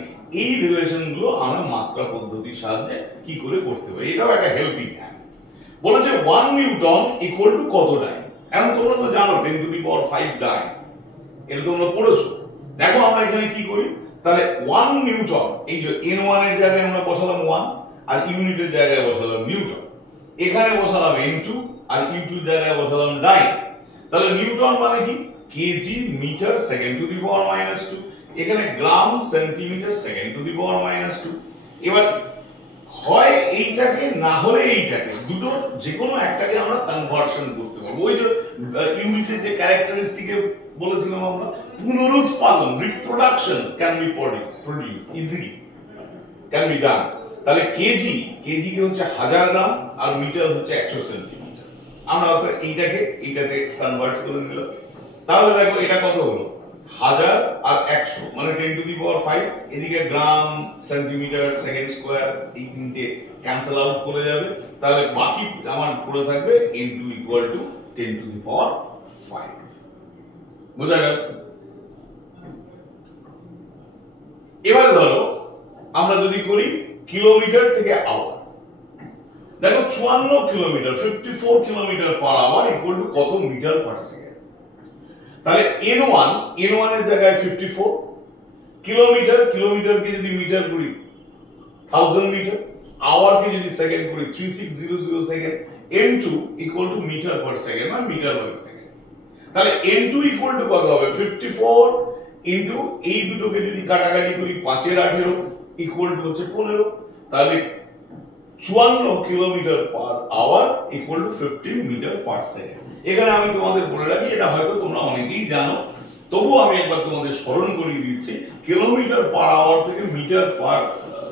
এই রিলেশন গুলো আমরা মাত্রা পদ্ধতির সাহায্যে কি করে করতে পারি, এটাও একটা হেল্পিং হ্যান্ড। বলেছে 1 নিউটন ইকুয়াল টু কত ডাইন। এখন তোমরা তো জানো 10 টু দি পাওয়ার 5 ডাইন, এটা তোমরা পড়েছো। দেখো আমরা এখানে কি করি, তাহলে 1 নিউটন, এই যে n1 এর জায়গায় আমরা বসালাম 1, আর ইউনিটের জায়গায় বসালাম নিউটন, এখানে বসালাম n2, আর u2 এর জায়গায় বসালাম ডাইন। তাহলে নিউটন মানে কি KG metre second to the power -2, এখানে gram centimetre second to the power -2। এবার হয় এইটাকে না হলে এইটাকে, দুটো যে কোনো একটাকে আমরা কনভার্সন করতে পারবো। ওই যে ইউনিটের যে ক্যারেক্টারিস্টিকে বলেছিলাম আমরা, পুনরুৎপাদন, reproduction can be produce easily, can be done. তাহলে কেজি কে হচ্ছে 1000 গ্রাম, আর মিটার হচ্ছে 100 সেন্টিমিটার। আমরা এইটাতে কনভার্ট করে দিলাম। তাহলে দেখো এটা কত হলো, 1000 আর 100 মানে 10 টু দি পাওয়ার 5, এদিকে গ্রাম, সেন্টিমিটার, সেকেন্ড স্কয়ার, এই তিনটে ক্যান্সেল আউট করে যাবে। তাহলে বাকি আমার পড়ে থাকবে n2 equal to 10 to the power 5। বুঝা গেল? এবারে ধরো আমরা যদি করি কিলোমিটার থেকে আওয়ার, দেখো 54 kilometre 54 kilometre per hour equal to কত মিটার পার সেকেন্ড। তাহলে n1 এর জায়গায় 54 কিলোমিটারকে যদি মিটার করি 1000 মিটার, আওয়ার কে যদি সেকেন্ড করি 3600 second, n2 equal to metre per second বা মিটার পার সেকেন্ড। তাহলে n2 ইকুয়াল টু কত হবে, 54 ইনটু এই দুটোকে যদি কাটাকাটি করি 5 এর 18 ইকুয়াল টু হচ্ছে 15। তাহলে 54 kilometre per hour equal to 15 metre per second. এখানে আমি তোমাদের বলে রাখি, এটা হয়তো তোমরা অনেকেই জানো, তবুও আমি একবার তোমাদের স্মরণ করিয়ে দিচ্ছি, কিলোমিটার পার আওয়ার থেকে মিটার পার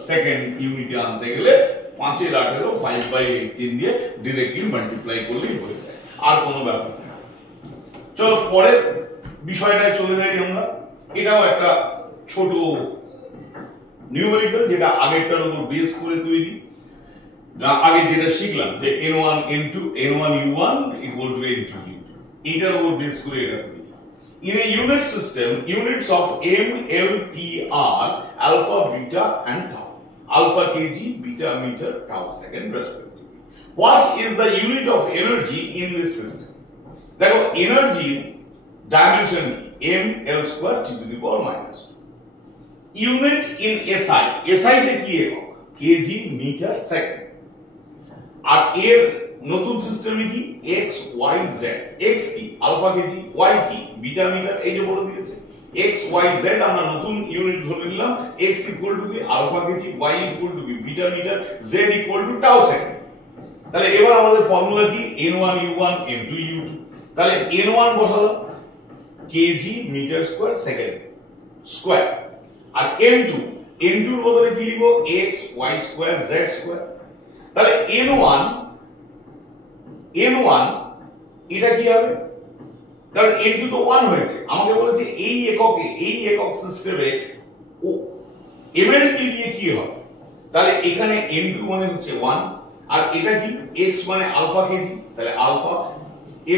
সেকেন্ড ইউনিটে আনতে গেলে 5 এর 18 5/18 দিয়ে ডাইরেক্টলি মাল্টিপ্লাই করলেই হয়ে যায়, আর কোনো ব্যাপার না। চলো পরের বিষয়টায় চলে যাই আমরা। এটাও একটা ছোট নিউমেরিক্যাল, যেটা আগেরটার উপর বেস করে তৈরি। আগে যেটা শিখলাম যে n1 n2 n1 u1 equal to n2 u2, এটার উপর বেস করে এটা তৈরি। In a unit system, units of m, l, t are alpha, beta and tau. Alpha kg, beta meter, tau second respectively. What is the unit of energy in this system? দেখো energy dimension কি, m l square t to the power -2. Unit in SI, SI তে কি একক, kg metre second. আর এর নতুন সিস্টেমে কি x y z, x কি আলফা কেজি, y কি বিটা মিটার, এই যে বলে দিয়েছে x y z, আমরা নতুন ইউনিট ধরে নিলাম, x ইকুয়াল টু কি alpha KG, y equal to কি beta metre, z equal to tau second. তাহলে এবার আমাদের ফর্মুলা কি n1 u1 n2 u2। তাহলে n1 বসালাম KG metre square second square, আর n2 এর বদলে কি লিখব x y square z square. তাহলে n1 এটা কি হবে, কারণ n2 তো 1 হয়েছে, আমাকে বলেছে এই একক সিস্টেমে m এর কি দিয়ে কি হবে, তাহলে এখানে m2 মানে হচ্ছে 1, আর এটা কি x মানে আলফা কেজি, তাহলে আলফা,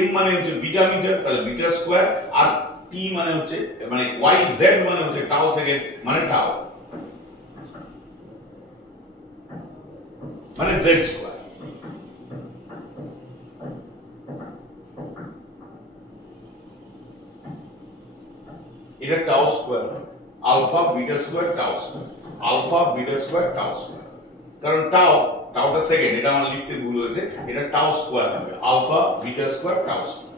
m মানে হচ্ছে বিটা মিটার, তাহলে বিটা স্কয়ার, আর t মানে হচ্ছে মানে y z মানে হচ্ছে টাও সেকেন্ড মানে টাও মানে z স্কয়ার। এটা টাও স্কয়ার হবে, আলফা বিটা স্কয়ার টাও স্কয়ার, আলফা বিটা স্কয়ার টাও স্কয়ার, কারণ টাওটা সেকেন্ড, এটা আমার লিখতে ভুল হয়েছে, এটা টাও স্কয়ার হবে, আলফা বিটা স্কয়ার টাও স্কয়ার।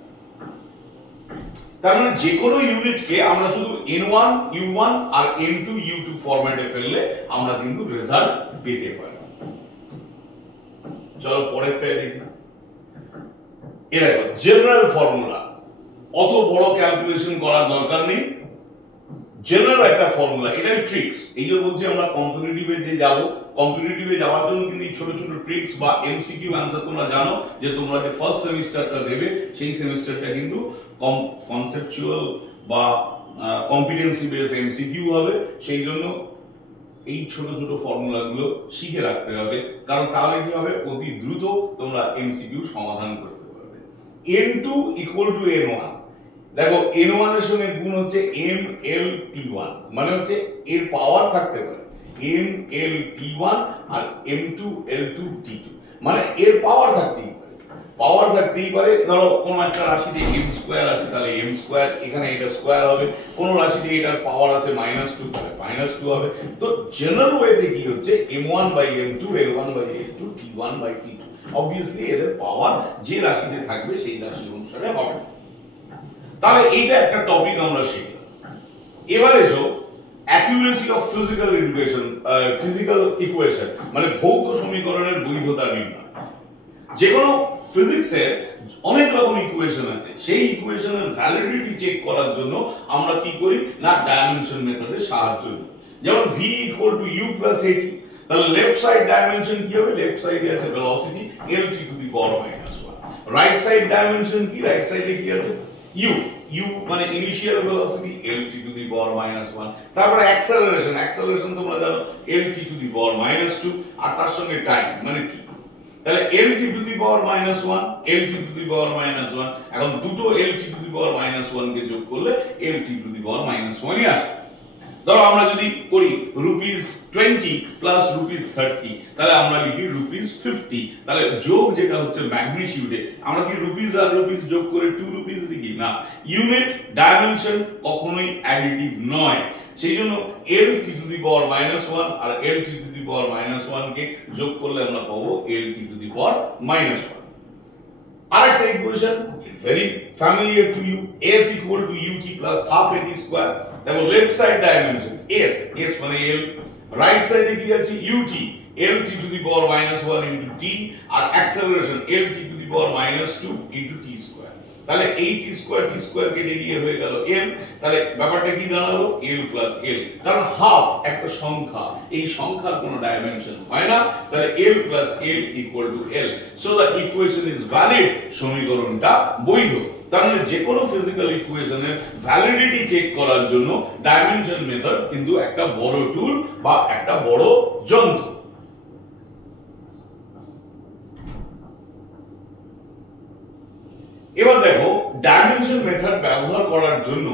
তার মানে যে কোনো ইউনিটকে আমরা শুধু n1 u1 আর n2 u2 ফরম্যাটে ফেললে আমরা কিন্তু রেজাল্ট পেতে পারি। চলো পরেরটা দেখি। এটা জেনারেল ফর্মুলা, অত বড় ক্যালকুলেশন করার দরকার নেই, জেনারেল একটা ফর্মুলা, এটাই ট্রিক্স। এই যে বলছি আমরা কম্পিটিটিভে যে যাব, কম্পিটিটিভে যাওয়ার জন্য কিন্তু ছোট ছোট ট্রিক্স বা এমসিকিউ অ্যানসার তোমরা জানো যে তোমরা যে ফার্স্ট সেমিস্টারটা দেবে সেই সেমিস্টারটা কিন্তু কনসেপচুয়াল বা কম্পিটেন্সি বেস এমসিকিউ হবে, সেই জন্য এই ছোট ছোট ফর্মুলাগুলো শিখে রাখতে হবে, কারণ তাহলে কি হবে অতি দ্রুত তোমরা এমসিকিউ সমাধান করতে পারবে। n2 ইকুয়াল টু n1, দেখো n1 এর সঙ্গে গুণ হচ্ছে mlt1, মানে হচ্ছে এর পাওয়ার থাকতে পারে mlt1 আর m2l2t2, মানে এর পাওয়ার থাকতেই পারে, পাওয়ার থাকতেই পারে। ধরো কোন একটা রাশিতে m স্কয়ার আছে, তাহলে m স্কয়ার, এখানে এটা স্কয়ার হবে, কোন রাশিতে এটার পাওয়ার আছে -2, তাহলে -2 হবে। তো জেনারেল ওয়েতে কি হচ্ছে m1 by m2 l1 by l2 t1 by t2, obviously এদের পাওয়ার যে রাশিতে থাকবে সেই রাশি অনুসারে হবে। তাহলে এইটা একটা টপিক আমরা শিখলাম। এবার এসো accuracy of physical education, physical equation, মানে ভৌত সমীকরণের বৈধতা নির্ণয়। যে কোনো ফিজিক্সের অনেক রকম ইকুয়েশন আছে, সেই ইকুয়েশনের ভ্যালিডিটি চেক করার জন্য আমরা কি করি না ডাইমেনশন মেথডের সাহায্য নিই। যেমন v equal to u plus at, তাহলে লেফট সাইড ডাইমেনশন কি হবে, লেফট সাইডে আছে velocity lt to the power -1, right side dimension কি, রাইট সাইডে কি আছে u মানে initial velocity lt to the power -1, তারপরে অ্যাক্সেলারেশন তোমরা জানো lt টু দি পাওয়ার -2, আর তার সঙ্গে টাইম মানে t, তাহলে lt to the power -1 lt to the power -1, এখন দুটো lt টু দি পাওয়ার -1 কে যোগ করলে lt টু দি পাওয়ার -1ই আসে। ধরো আমরা যদি করি ₹20 প্লাস ₹30, তাহলে আমরা লিখি ₹50, তাহলে যোগ যেটা হচ্ছে ম্যাগনিটিউডে আমরা কি রুপিস আর রুপিস যোগ করে 2 রুপিস লিখি না, ইউনিট ডাইমেনশন কখনোই অ্যাডিটিভ নয়, সেই জন্য lt টু দি পাওয়ার -1 আর lt টু দি পাওয়ার -1 কে যোগ করলে আমরা পাবো lt টু দি পাওয়ার -1। আরেকটা equation very familiar to you, s equal to ut plus half at square, দেখো লেফট সাইড ডাইমেনশন s মানে l, রাইট সাইডে কি আছে ut lt to the power -1 into t, আর acceleration lt to the power -2 into t square, তাহলে এই t square কেটে গিয়ে হয়ে গেল l, তাহলে ব্যাপারটা কি দাঁড়ালো l plus l, কারণ হাফ একটা সংখ্যা, এই সংখ্যার কোনো ডাইমেনশন হয় না, তাহলে l plus l equal to l, so the equation is valid, সমীকরণটা বৈধ। তার মানে যে কোনো ফিজিক্যাল ইকুয়েশনের ভ্যালিডিটি চেক করার জন্য ডাইমেনশন মেথড কিন্তু একটা বড় টুল বা একটা বড় যন্ত্র। এবার দেখো ডাইমেনশন মেথড ব্যবহার করার জন্য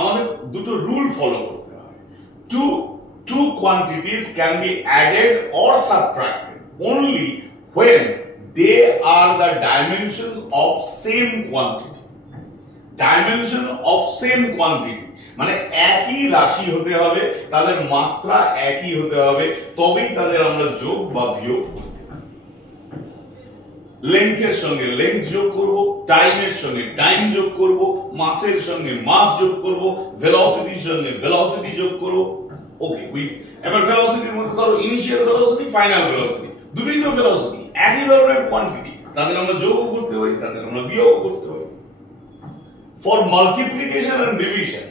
আমাদের দুটো রুল ফলো করতে হবে। Two quantities can be added or subtracted only when they are the dimensions of same quantity. Dimension of same quantity মানে একই রাশি হতে হবে, তাদের মাত্রা একই হতে হবে, তবেই তাদের আমরা যোগ বা বিয়োগ করতে পারি। লেন্থের সঙ্গে লেন্থ যোগ করব, টাইমের সঙ্গে টাইম যোগ করব, মাসের সঙ্গে মাস যোগ করব, ভেলোসিটির সঙ্গে ভেলোসিটি যোগ করব। ওকে, এবার ভেলোসিটির মধ্যে ধরো ইনিশিয়াল ভেলোসিটি, ফাইনাল ভেলোসিটি, দুটোই তো ভেলোসিটি, একই ধরনের কোয়ান্টিটি, তাদের আমরা যোগও করতে পারি, তাদের আমরা বিয়োগ করতে পারি। For multiplication and division,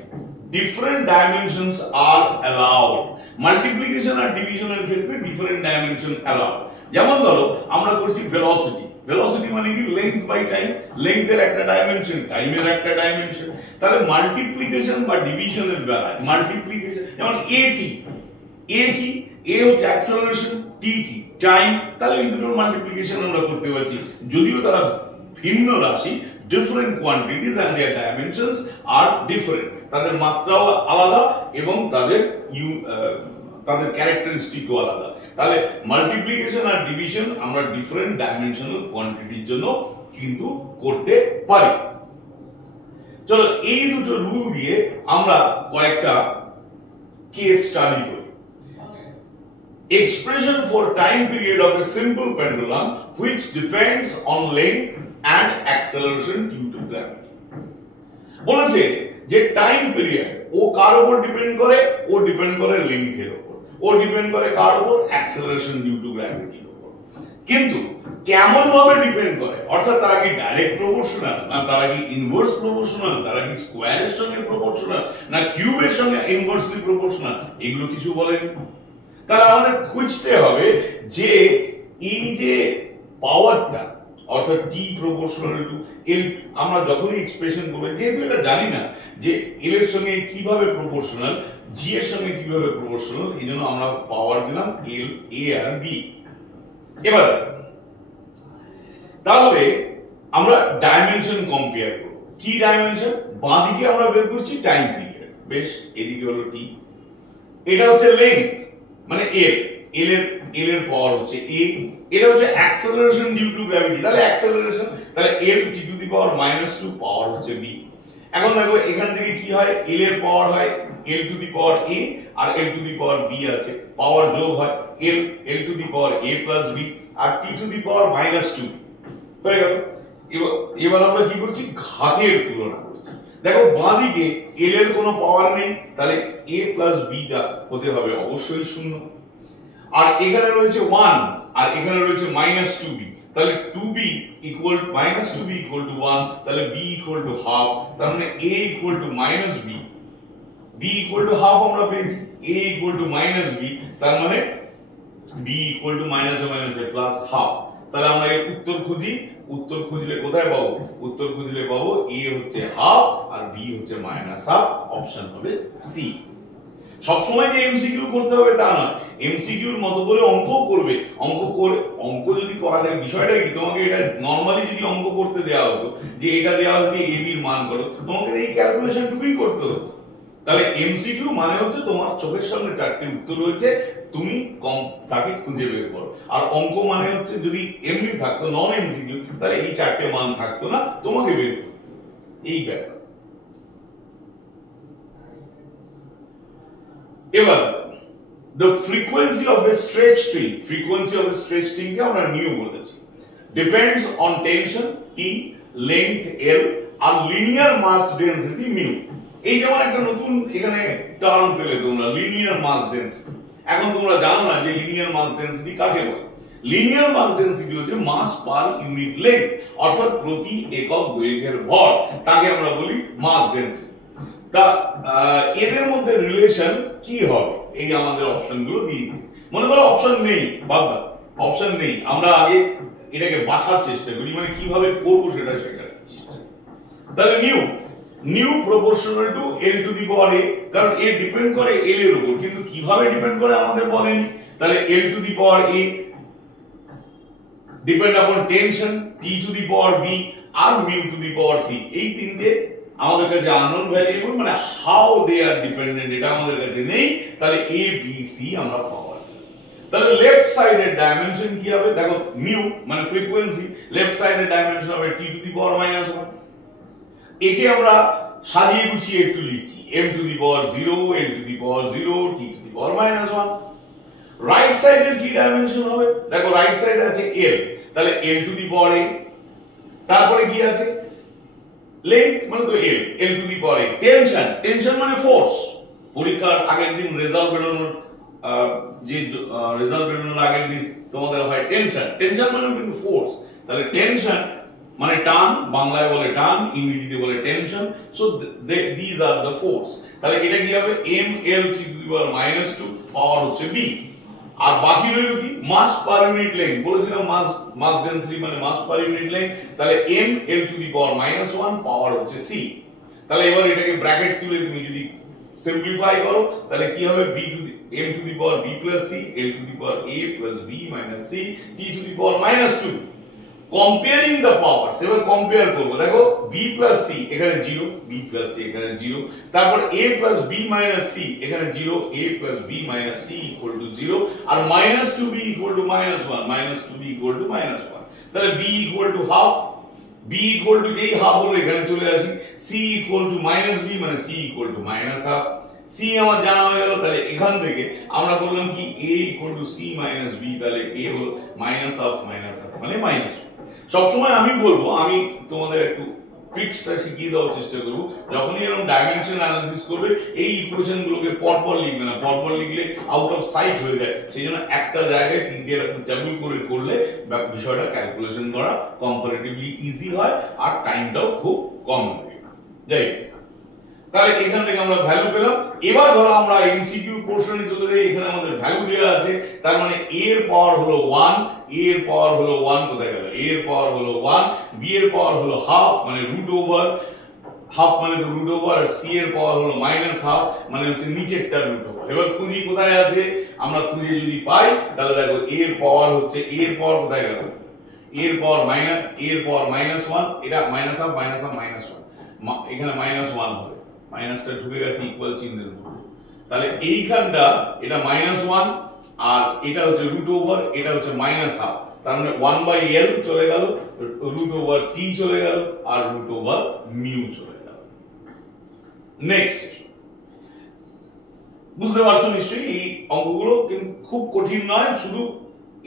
different dimensions are allowed. Multiplication আর ডিভিশনের ক্ষেত্রে different dimension allowed. যেমন ধরো আমরা করছি ভেলোসিটি, ভেলোসিটি মানে কি লেংথ বাই টাইম, লেংথের একটা ডাইমেনশন, টাইমের একটা ডাইমেনশন, তাহলে মাল্টিপ্লিকেশন বা ডিভিশনের বেলায় মাল্টিপ্লিকেশন যেমন a কি, a হচ্ছে অ্যাক্সেলারেশন, t টি কি টাইম, তাহলে এই দুটোর মাল্টিপ্লিকেশন আমরা করতে পারছি, যদিও তারা ভিন্ন রাশি, different quantities and their dimensions আর ডিফারেন্ট, তাদের মাত্রাও আলাদা এবং তাদের ক্যারেক্টারিস্টিকও আলাদা। তাহলে মাল্টিপ্লিকেশন আর ডিভিশন আমরা ডিফারেন্ট ডাইমেনশনাল কোয়ান্টিটির জন্য কিন্তু করতে পারি। চলো এই দুটো রুল দিয়ে আমরা কয়েকটা কেস স্টাডি করি। Expression for time period of a simple pendulum which depends on length and acceleration due to gravity. বলেছে যে টাইম পিরিয়ড ও কার উপর ডিপেন্ড করে, ও ডিপেন্ড করে লেন্থের উপর, ও ডিপেন্ড করে কার উপর, অ্যাক্সেলারেশন ডিউ টু গ্র্যাভিটির উপর। কিন্তু কেমন ভাবে ডিপেন্ড করে, অর্থাৎ তারা কি ডাইরেক্ট প্রপোর্শনাল, না তারা কি ইনভার্স প্রপোর্শনাল, তারা কি স্কয়ারের সঙ্গে প্রপোর্শনাল, না কিউবের সঙ্গে ইনভার্সলি প্রপোর্শনাল, এগুলো কিছু বলেনি। তাহলে আমাদের খুঁজতে হবে যে এই যে পাওয়ারটা, অর্থাৎ টি প্রপোর্শনাল টু এল, আমরা যখনই এক্সপ্রেশন করব, যেহেতু এটা জানি না যে এল এর সঙ্গে কিভাবে প্রপোর্শনাল, জি এর সঙ্গে কিভাবে প্রপোর্শনাল, এই জন্য আমরা পাওয়ার দিলাম এল, এ আর বি। এবার তাহলে আমরা ডাইমেনশন কম্পেয়ার করব। কি ডাইমেনশন? বাঁ দিকে আমরা বের করছি টাইম পিরিয়ড, বেশ, এদিকে হলো টি, এটা হচ্ছে লেন্থ মানে এল, এল এর পাওয়ার হচ্ছে এ, এটা হচ্ছে অ্যাক্সেলারেশন ডিউ টু গ্র্যাভিটি, তাহলে অ্যাক্সেলারেশন, তাহলে এল টি টু দি পাওয়ার -2 পাওয়ার হচ্ছে বি। এখন দেখো এখান থেকে কি হয়, এল এর পাওয়ার হয় L to the power A আর L to the power B আছে, পাওয়ার যোগ হয় L to the power A plus B আর টি টু দি পাওয়ার -2 হয়ে গেল। এবার আমরা কি করছি, ঘাতের তুলনা করছি। দেখো বাঁ দিকে এল এর কোনো পাওয়ার নেই, তাহলে a প্লাস b টা হতে হবে অবশ্যই শূন্য, আর এখানে রয়েছে 1 আর এখানে রয়েছে -2b, তাহলে 2b equal -2b equal to 1, তাহলে b ইকুয়াল টু হাফ, তার মানে a equal to -b, b equal to half আমরা পেয়েছি, a ইকুয়াল টু -b, তার মানে b equal two -a plus half. তাহলে আমরা এর উত্তর খুঁজি, উত্তর খুঁজলে কোথায় পাবো, উত্তর খুঁজলে পাবো a হচ্ছে হাফ আর b হচ্ছে -হাফ, অপশন হবে সি। সবসময় যে এমসিকিউ করতে হবে তা নয়, এমসিকিউর মতো করে অঙ্কও করবে, অঙ্ক যদি করা যায়, বিষয়টা কি, তোমাকে এটা নরমালি যদি অঙ্ক করতে দেওয়া হতো যে এটা দেওয়া হচ্ছে এ বির মান করো, তোমাকে এই ক্যালকুলেশনটুকুই করতে হতো। তাহলে এমসিকিউ মানে হচ্ছে তোমার চোখের সামনে চারটি উত্তর রয়েছে, তুমি তাকে খুঁজে বের করো। আর অঙ্ক মানে হচ্ছে যদি এমনি থাকতো নন এমসিকিউ, তাহলে এই চারটে মান থাকতো না, তোমাকে বের করতে হবে, এই ব্যাপার। এবার the frequency of a stretch string, frequency of a stretch string কে আমরা নিউ বলেছি, depends on tension T, length L R linear mass density mu। এই যেমন একটা নতুন এখানে টার্ম পেলে তোমরা, linear mass density। এখন তোমরা জানো না যে linear mass density কাকে বলে। linear mass density হচ্ছে mass per unit length, অর্থাৎ প্রতি একক দৈর্ঘ্যের ভর, তাকে আমরা বলি mass density। তা এদের মধ্যে রিলেশন কি হবে, এই আমাদের অপশনগুলো দিয়েছি। মনে করো অপশন নেই, বাদ দাও, অপশন নেই, আমরা আগে এটাকে বাছার চেষ্টা করি, মানে কিভাবে করবো সেটা শেখার চেষ্টা। তাহলে nu proportional to L to the power A, কারণ এ ডিপেন্ড করে এল এর উপর, কিন্তু কিভাবে ডিপেন্ড করে আমাদের বলেনি। তাহলে L to the power A depend upon tension T to the power B আর mu to the power C, এই তিনটে আমাদের কাছে আননোন ভ্যারিয়েবল, মানে হাউ দে আর ডিপেন্ডেন্ট এটা আমাদের কাছে নেই। তাহলে এ বি সি আমরা পাওয়ার, তাহলে লেফট সাইডের ডাইমেনশন কি হবে, দেখো মিউ মানে ফ্রিকোয়েন্সি, লেফট সাইডের ডাইমেনশন হবে টি টু দি পাওয়ার -1। একে আমরা সাজিয়ে গুছিয়ে একটু লিখছি, m to the power 0, n two the power 0, t to the power -1। Right সাইডের কি ডাইমেনশন হবে, দেখো রাইট সাইডে আছে l, তাহলে l to the power a, তারপরে কি আছে লেন্থ মানে তো l to the power a, tension মানে ফোর্স, পরীক্ষার আগের দিন রেজাল্ট বেরোনোর যে রেজাল্ট বেরোনোর আগের দিন তোমাদের হয় টেনশন মানে কিন্তু ফোর্স, তাহলে টেনশন মানে টান, বাংলায় বলে টান, ইংরেজিতে বলে tension, so this are the force. তাহলে এটা কি হবে m l t to the power -2, power হচ্ছে b, আর বাকি রইল কি মাস পার ইউনিট লেংথ, বলেছিলাম মাস ডেনসিটি মানে মাস পার ইউনিট লেংথ, তাহলে m l to the power -1, পাওয়ার হচ্ছে c। তাহলে এবার এটাকে ব্র্যাকেট তুলে তুমি যদি সিম্পলিফাই করো তাহলে কি হবে b to the m to the power b plus c l to the power a plus b minus c t to the power minus 2। Comparing the powers, এবার কম্পেয়ার করব। দেখো b প্লাস c এখানে 0, b plus c এখানে 0, তারপর a plus b minus c এখানে 0, a plus b minus c equal to 0, আর minus 2b equal to minus 1, minus 2b equal to minus 1। তাহলে b equal to half, b equal to এই half হলো এখানে চলে আসি, c equal to minus b মানে c equal to minus half. c আমার জানা হয়ে গেল, তাহলে এখান থেকে আমরা করলাম কি a equal to c minus b, তাহলে a হলো মাইনাস হাফ মানে মাইনাস। সবসময় আমি বলবো, আমি তোমাদের একটু ট্রিক্সটা শিখিয়ে দেওয়ার চেষ্টা করব, যখনই এরকম ডাইমেনশন অ্যানালিসিস করবে এই ইকুয়েশন গুলোকে পরপর লিখবে না, পরপর লিখলে আউট অফ সাইট হয়ে যায়। সেই জন্য একটা জায়গায় তিনটে এরকম টেবিল করে করলে বিষয়টা ক্যালকুলেশন করা কম্পারেটিভলি ইজি হয় আর টাইমটাও খুব কম লাগে। যাই তাহলে এখান থেকে আমরা ভ্যালু পেলাম। এবার ধরো আমরা এমসিকিউ পোরশনে চলে যাই, এখানে আমাদের ভ্যালু দেওয়া আছে, তার মানে a এর পাওয়ার হলো 1, a এর পাওয়ার হলো 1, কোথায় গেল, a এর পাওয়ার হলো 1, b এর পাওয়ার হলো হাফ মানে রুট ওভার, হাফ মানে তো রুট ওভার, আর c এর পাওয়ার হলো মাইনাস হাফ মানে হচ্ছে নিচেরটা রুট ওভার। এবার খুঁজি কোথায় আছে, আমরা খুঁজে যদি পাই তাহলে দেখো a এর পাওয়ার হচ্ছে, a এর পাওয়ার কোথায় গেল, a এর পাওয়ার মাইনাস, a এর পাওয়ার মাইনাস 1, এটা মাইনাস হাফ মাইনাস 1, এখানে মাইনাস 1 হবে, মাইনাসটা ঢুকে গেছে ইকুয়াল চিহ্নের মধ্যে, তাহলে এইখানটা এটা মাইনাস 1 আর এটা হচ্ছে রুট ওভার, এটা হচ্ছে মাইনাস হাফ, তার মানে 1/l চলে গেল, রুট ওভার t চলে গেল, আর রুট ওভার মিউ চলে গেল। নেক্সট বুঝতে পারছো নিশ্চয়ই, এই অঙ্কগুলো কিন্তু খুব কঠিন নয়, শুধু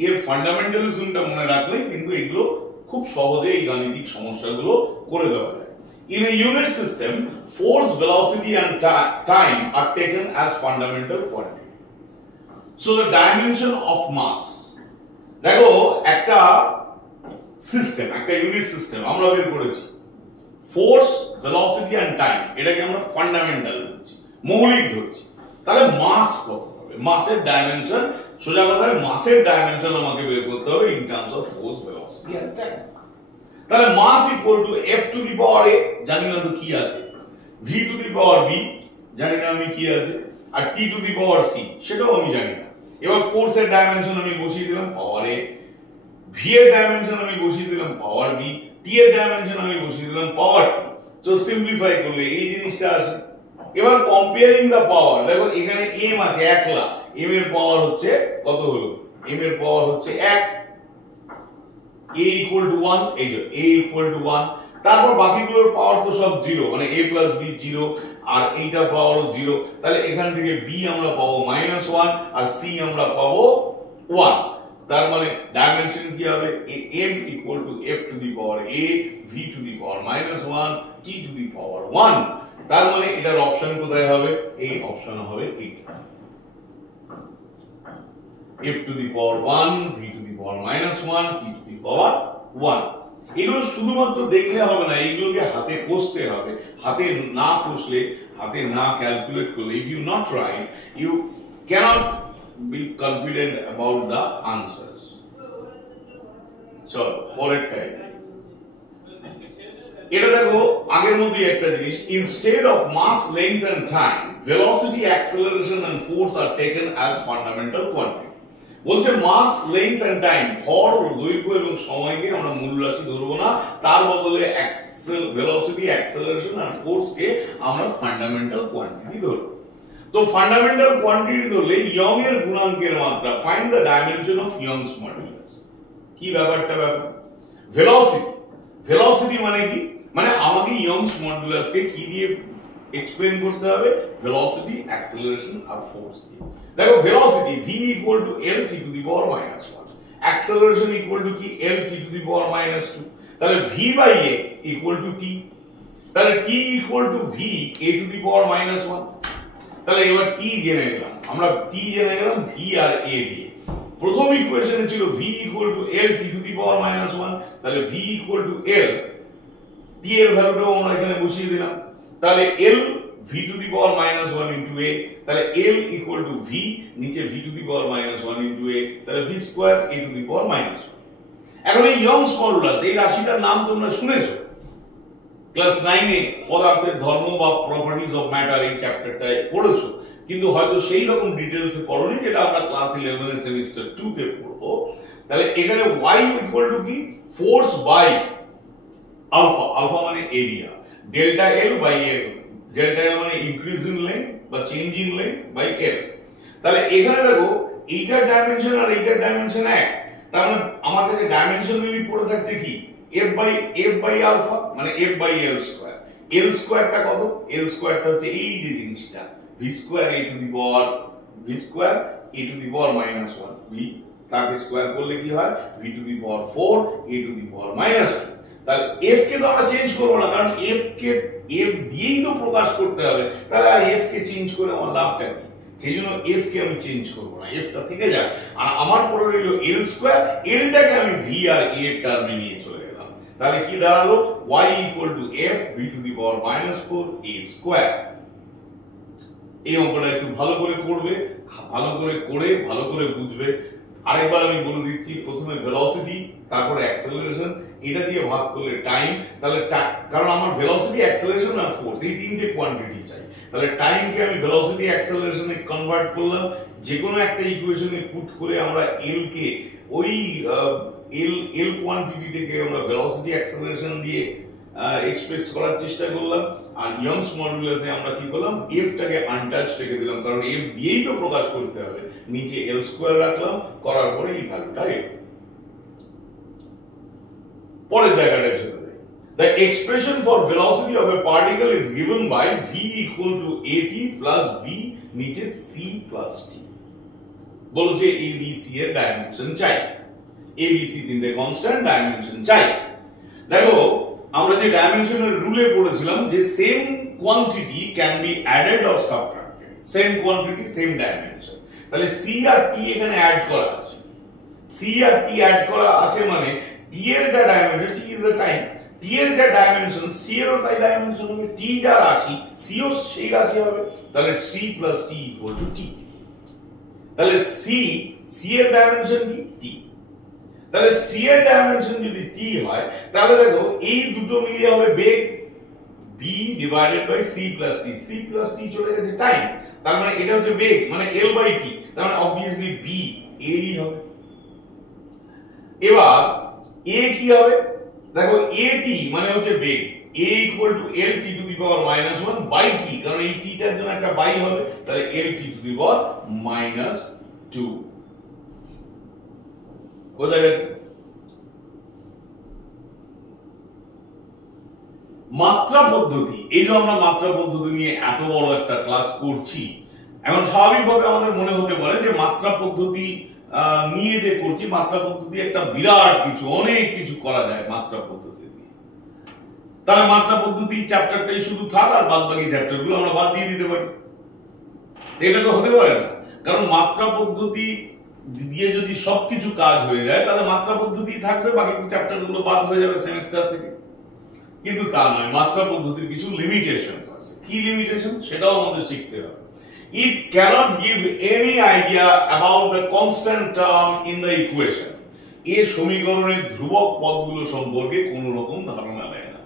এর ফান্ডামেন্টালিজমটা মনে রাখলেই কিন্তু এগুলো খুব সহজে এই গাণিতিক সমস্যাগুলো করে দেওয়া যায়। In a unit system, force, velocity and time are taken as fundamental quantity. So the dimension of mass, দেখো একটা সিস্টেম, একটা ইউনিট সিস্টেম আমরা বের করেছি, ফোর্স, ভেলোসিটি এন্ড টাইম, এটাকে আমরা ফান্ডামেন্টাল ধরছি, মৌলিক ধরছি। তাহলে মাস কত হবে, মাসের ডাইমেনশন, সোজা কথায় মাসের ডাইমেনশন আমাকে বের করতে হবে in terms of force, velocity and time. তাহলে mass equal to f to the power a, জানি না তো কি আছে, v to the power b জানি না আমি কি আছে, আর t to the power c সেটাও আমি জানি না। এবার ফোর্সের ডাইমেনশন আমি বসিয়ে দিলাম পাওয়ার a, v এর ডাইমেনশন আমি বসিয়ে দিলাম পাওয়ার b, t এর ডাইমেনশন আমি বসিয়ে দিলাম পাওয়ার t। তো সিম্পলিফাই করলে এই জিনিসটা আসে। এবার কম্পেয়ারিং দ্য পাওয়ার, দেখো এখানে m আছে একলা, m এর পাওয়ার হচ্ছে কত হলো, m এর পাওয়ার হচ্ছে 1, a equal to 1, এই যে a equal to 1, তারপর বাকিগুলোর পাওয়ার তো সব 0, মানে a plus b 0, আর এইটা পাওয়ারও 0, তাহলে এখান থেকে b আমরা পাবো -1 আর c আমরা পাবো 1। তার মানে ডাইমেনশন কি হবে, m equal to f to the power a, v to the power -1, t to the power 1। তার মানে এটার অপশন কোথায় হবে, এই অপশন হবে এইটা, f to the power 1, v to the power -1, t to the power 1। এগুলো শুধুমাত্র দেখলে হবে না, এগুলোকে হাতে কষতে হবে, হাতে না কষলে, হাতে না ক্যালকুলেট করলে, if you not write, you cannot be confident about the answers। চলো পরেরটা, এটা দেখো আগের মতোই একটা জিনিস, instead of mass, length and time, velocity, acceleration and force are taken as fundamental quantity। বলছে মাস, লেংথ এন্ড টাইম, ভর, দৈর্ঘ্য এবং সময়কে আমরা মূল রাশি ধরবো না, তার বদলে ভেলোসিটি, অ্যাক্সেলারেশন আর ফোর্স কে আমরা ফান্ডামেন্টাল কোয়ান্টিটি ধরবো। তো ফান্ডামেন্টাল কোয়ান্টিটি ধরলে ইয়ং এর গুণাঙ্কের মাত্রা, find the dimension of Young's modulus. কি ব্যাপারটা, ব্যাপার ভেলোসিটি, ভেলোসিটি মানে কি, মানে আমাকে ইয়ংস মডুলাস কে কি দিয়ে এক্সপ্লেন করতে হবে, ভেলোসিটি, অ্যাক্সেলারেশন আর ফোর্স দিয়ে। দেখো velocity v equal to l t to the power -1, acceleration equal to কি l t to the power -2, তাহলে v by a equal to t, তাহলে t equal to v a to the power -1। তাহলে এবার t জেনে গেলাম আমরা, t জেনে গেলাম v আর a দিয়ে। প্রথম ইকুয়েশনে ছিল v equal to l t to the power -1, তাহলে v equal to l, t এর ভ্যালুটাও আমরা এখানে বসিয়ে দিলাম, তাহলে l v to the power -1 into a, তাহলে l equal to v, নিচে v to the power -1 into a, তাহলে v square a to the power -1। এখন এই ইয়ংস মডুলাস, এই রাশিটার নাম তোমরা শুনেছো, ক্লাস 9 এ পদার্থের ধর্ম বা প্রপার্টিজ অফ ম্যাটার এই চ্যাপ্টারটায় পড়েছো, কিন্তু হয়তো সেই রকম ডিটেইলসে পড়োনি যেটা আমরা ক্লাস 11 এর সেমিস্টার 2 তে পড়বো। তাহলে এখানে y ইকুয়াল টু কি, ফোর্স বাই আলফা, আলফা মানে area, delta L by L, delta L মানে ইনক্রিজ ইন লেন্থ বা change in length by L. তাহলে এখানে দেখো এইটার ডাইমেনশন আর এইটার ডাইমেনশন এক, তার মানে আমার কাছে ডাইমেনশন মিলি পড়ে থাকছে কি f বাই আলফা মানে f by L square. L স্কয়ারটা কত, এল স্কয়ারটা হচ্ছে এই যে জিনিসটা v square a to the power v square a to the power -1, v তাকে স্কয়ার করলে কি হয় v to the power 4 a to the power -2। তাহলে f কে তো আমরা চেঞ্জ করব না, কারণ f কে f দিয়েই তো প্রকাশ করতে হবে, তাহলে f কে চেঞ্জ করে আমার লাভটা কি, সেই জন্য f কে আমি চেঞ্জ করব না, f টা থেকে যাক। আর আমার পরে রইল l স্কয়ার, l টাকে আমি v আর a এর টার্মে নিয়ে চলে গেলাম। তাহলে কি দাঁড়ালো, y equal to f v to the power -4 a square. এই অঙ্কটা একটু ভালো করে করবে, ভালো করে করে ভালো করে বুঝবে। আরেকবার আমি বলে দিচ্ছি, প্রথমে ভেলোসিটি, তারপরে অ্যাক্সেলারেশন, এটা দিয়ে ভাগ করলে টাইম। তাহলে কারণ আমার ভেলোসিটি, অ্যাক্সেলারেশন আর ফোর্স এই তিনটে কোয়ান্টিটি চাই, তাহলে টাইমকে আমি ভেলোসিটি অ্যাক্সেলারেশনে কনভার্ট করলাম। যে কোনো একটা ইকুয়েশনে পুট করে আমরা এল কে ওই এল কোয়ান্টিটিটাকে আমরা ভেলোসিটি অ্যাক্সেলারেশন দিয়ে এক্সপ্রেস করার চেষ্টা করলাম। আর ইয়ংস মডুলাসে আমরা কি করলাম, এফ টাকে আনটাচ রেখে দিলাম, কারণ এফ দিয়েই তো প্রকাশ করতে হবে, নিচে এল স্কয়ার রাখলাম, করার পরে এই ভ্যালুটা এল। পরের জায়গাটা চলে যাই। The expression for velocity of a particle is given by v equal to at plus b, নিচে c plus t। বলছে abc এর ডাইমেনশন চাই, abc তিনটে কনস্ট্যান্ট, ডাইমেনশন চাই। দেখো আমরা যে ডাইমেনশনের রুলে পড়েছিলাম যে same quantity can be added or subtracted, same quantity same dimension. তাহলে c আর t এখানে অ্যাড করা আছে, c আর t অ্যাড করা আছে মানে t এর যা dimension, t is the time, t এর যা ডাইমেনশন c এরও তাই ডাইমেনশন হবে, t যা রাশি c ও সেই রাশি হবে। তাহলে c plus t equal to t। তাহলে c এর ডাইমেনশন কি, t। তাহলে c এর ডাইমেনশন যদি t হয়, তাহলে দেখো এই দুটো মিলিয়ে হবে বেগ b divided by c plus t, c plus t চলে গেছে টাইম, তার মানে এটা হচ্ছে বেগ মানে l বাই t, তার মানে অবভিয়াসলি b l ই হবে। এবার a কি হবে, দেখো at মানে হচ্ছে বেগ, a equal to lt to the power -1 by t, কারণ এই t টার জন্য একটা বাই হবে, তাহলে lt to the power -2। বোঝা গেছে? মাত্রা পদ্ধতি, এই যে আমরা মাত্রা পদ্ধতি নিয়ে এত বড় একটা ক্লাস করছি, এখন স্বাভাবিকভাবে আমাদের মনে হতে পারে যে মাত্রা পদ্ধতি নিয়ে যে করছি, মাত্রা পদ্ধতি একটা বিরাট কিছু, অনেক কিছু করা যায় মাত্রা পদ্ধতি দিয়ে। তাহলে মাত্রা পদ্ধতি চ্যাপ্টারটাই শুধু থাক আর বাদ বাকি চ্যাপ্টারগুলো আমরা বাদ দিয়ে দিতে পারি, এটা তো হতে পারে না। কারণ মাত্রা পদ্ধতি দিয়ে যদি সবকিছু কাজ হয়ে যায়, তাহলে মাত্রা পদ্ধতি থাকবে, বাকি চ্যাপ্টারগুলো বাদ হয়ে যাবে সেমিস্টার থেকে। কিন্তু তা নয়, মাত্রা পদ্ধতির কিছু লিমিটেশন আছে। কি লিমিটেশন সেটাও আমাদের শিখতে হবে। It cannot give any idea about the constant term in the equation. এই সমীকরণের ধ্রুবক পদগুলো সম্পর্কে কোনো রকম ধারণা দেয় না।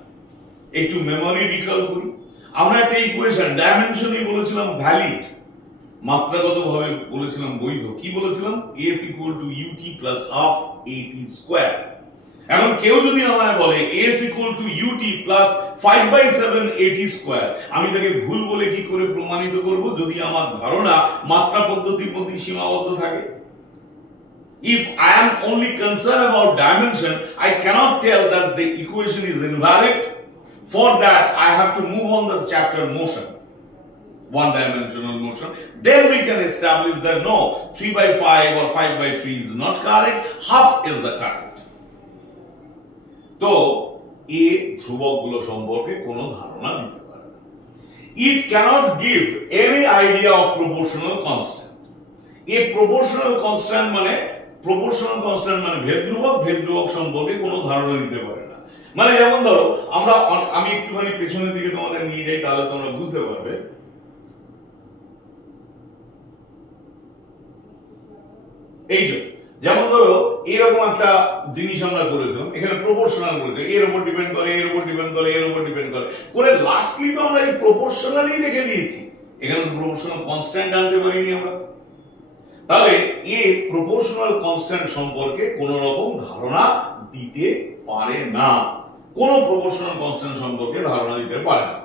একটু মেমরি রিকল করি, আমরা একটা ইকুয়েশন ডাইমেনশনই বলেছিলাম ভ্যালিড, মাত্রাগতভাবে বলেছিলাম বৈধ। কি বলেছিলাম, s equal to ut plus half at square। এখন কেউ যদি আমায় বলে s equal to ut plus 5/7 at square, আমি তাকে ভুল বলে কি করে প্রমাণিত করব, যদি আমার ধারণা মাত্রা পদ্ধতির মধ্যে সীমাবদ্ধ থাকে। If I am only concerned about dimension, I cannot tell that the equation is invalid. For that, I have to move on the chapter motion, one-dimensional motion. Then we can establish that no, 3/5 or 5/3 is not correct, half is the correct. তো এ ধ্রুবকগুলো সম্পর্কে কোনো ধারণা দিতে পারে না। It cannot give any idea of proportional constant. A proportional constant মানে ভেদ ধ্রুবক সম্পর্কে কোনো ধারণা দিতে পারে না। মানে যেমন ধরো আমি একটুখানি পেছনের দিকে তোমাদের নিয়ে যাই, তাহলে তোমরা বুঝতে পারবে। এই যে যেমন ধরো এরকম একটা জিনিস আমরা করেছিলাম, এখানে প্রপোর্শনাল বলেছে, এর উপর ডিপেন্ড করে, এর উপর ডিপেন্ড করে, এর উপর ডিপেন্ড করে লাস্টলি তো আমরা এই প্রপোর্শনালই রেখে দিয়েছি, এখানে তো প্রপোর্শনাল কনস্ট্যান্ট আনতে পারিনি আমরা। তাহলে এই প্রপোর্শনাল কনস্ট্যান্ট সম্পর্কে কোন রকম ধারণা দিতে পারে না, কোন প্রপোর্শনাল কনস্ট্যান্ট সম্পর্কে ধারণা দিতে পারে না।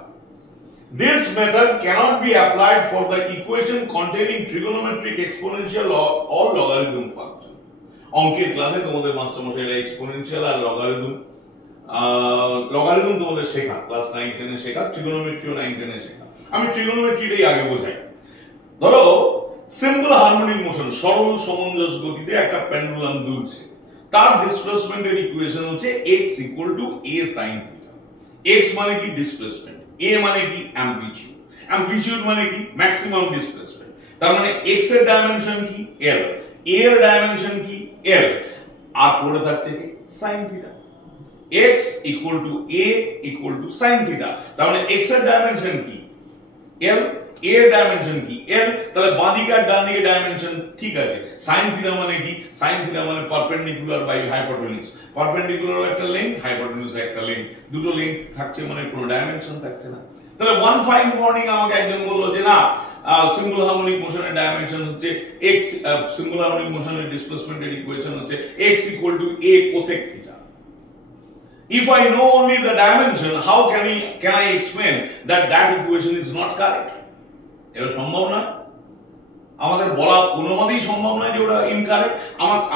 This method cannot be applied for the equation containing trigonometric exponential or logarithm function. অঙ্কের ক্লাসে তোমাদের মাস্টারমশাইরা এক্সপোনেনশিয়াল আর লগারিদম তোমাদের শেখা, ক্লাস 9 10 এ শেখা, ট্রিগোনোমেট্রিও 9 10 এ শেখা। আমি ট্রিগোনোমেট্রিটাই আগে বোঝাই। ধরো সিম্পল হারমোনিক মোশন, সরল সমঞ্জস গতিতে একটা পেন্ডুলাম দুলছে, তার ডিসপ্লেসমেন্টের ইকুয়েশন হচ্ছে x a sin θ। x মানে কি ডিসপ্লেসমেন্ট, a মানে কি অ্যামপ্লিটিউড, অ্যামপ্লিটিউড মানে কি ম্যাক্সিমাম ডিসপ্লেসমেন্ট, তার মানে x এর ডাইমেনশন কি l, a এর ডাইমেনশন কি l, আর পড়ে থাকছে কি sin θ। x a sin θ, তার মানে x এর ডাইমেনশন কি l, a এর ডাইমেনশন কি l, তাহলে বাঁ দিকে আর ডান দিকে ডাইমেনশন ঠিক আছে। sin θ মানে কি, sin θ মানে পারপেন্ডিকুলার বাই হাইপোটেনিউজ, পারপেন্ডিকুলার একটা লেংথ, হাইপোটেনিউজ একটা লেংথ, দুটো লেংথ থাকছে মানে কোনো ডাইমেনশন থাকছে না। তাহলে ওয়ান ফাইন মর্নিং আমাকে একজন বললো যে না, সিম্পল হারমোনিক মোশনের ডাইমেনশন হচ্ছে x, সিম্পল হারমোনিক মোশনের ডিসপ্লেসমেন্টের ইকুয়েশন হচ্ছে x a cosec θ। If I know only the dimension, how can I explain that equation is not correct? এটা সম্ভব না, আমাদের বলা কোনোভাবেই সম্ভব নয় যে ওটা ইনকারেক্ট।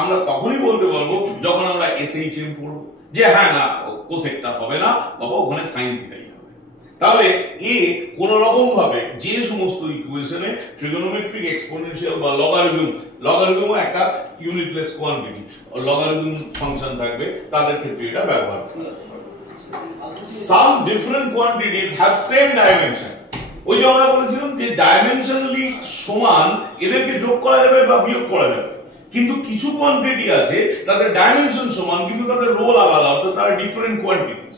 আমরা তখনই বলতে পারবো যখন আমরা SHM পড়বো যে হ্যাঁ না কোসেকটা হবে না বাবা, ওখানে সাইন থিটাই হবে। তাহলে এ কোন রকম ভাবে যে সমস্ত ইকুয়েশনে ট্রিগোনোমেট্রিক এক্সপোনেনশিয়াল বা লগারিদম একটা ইউনিটলেস কোয়ান্টিটি, লগারিদম ফাংশন থাকবে, তাদের ক্ষেত্রে এটা ব্যবহার করা হবে। Some different quantities have same dimension. ওই যে আমরা বলেছিলাম যে ডাইমেনশনালি সমান এদেরকে যোগ করা যাবে বা বিয়োগ করা যাবে, কিন্তু কিছু কোয়ান্টিটি আছে তাদের ডাইমেনশন সমান কিন্তু তাদের রোল আলাদা, অর্থাৎ তারা ডিফারেন্ট কোয়ান্টিটিস।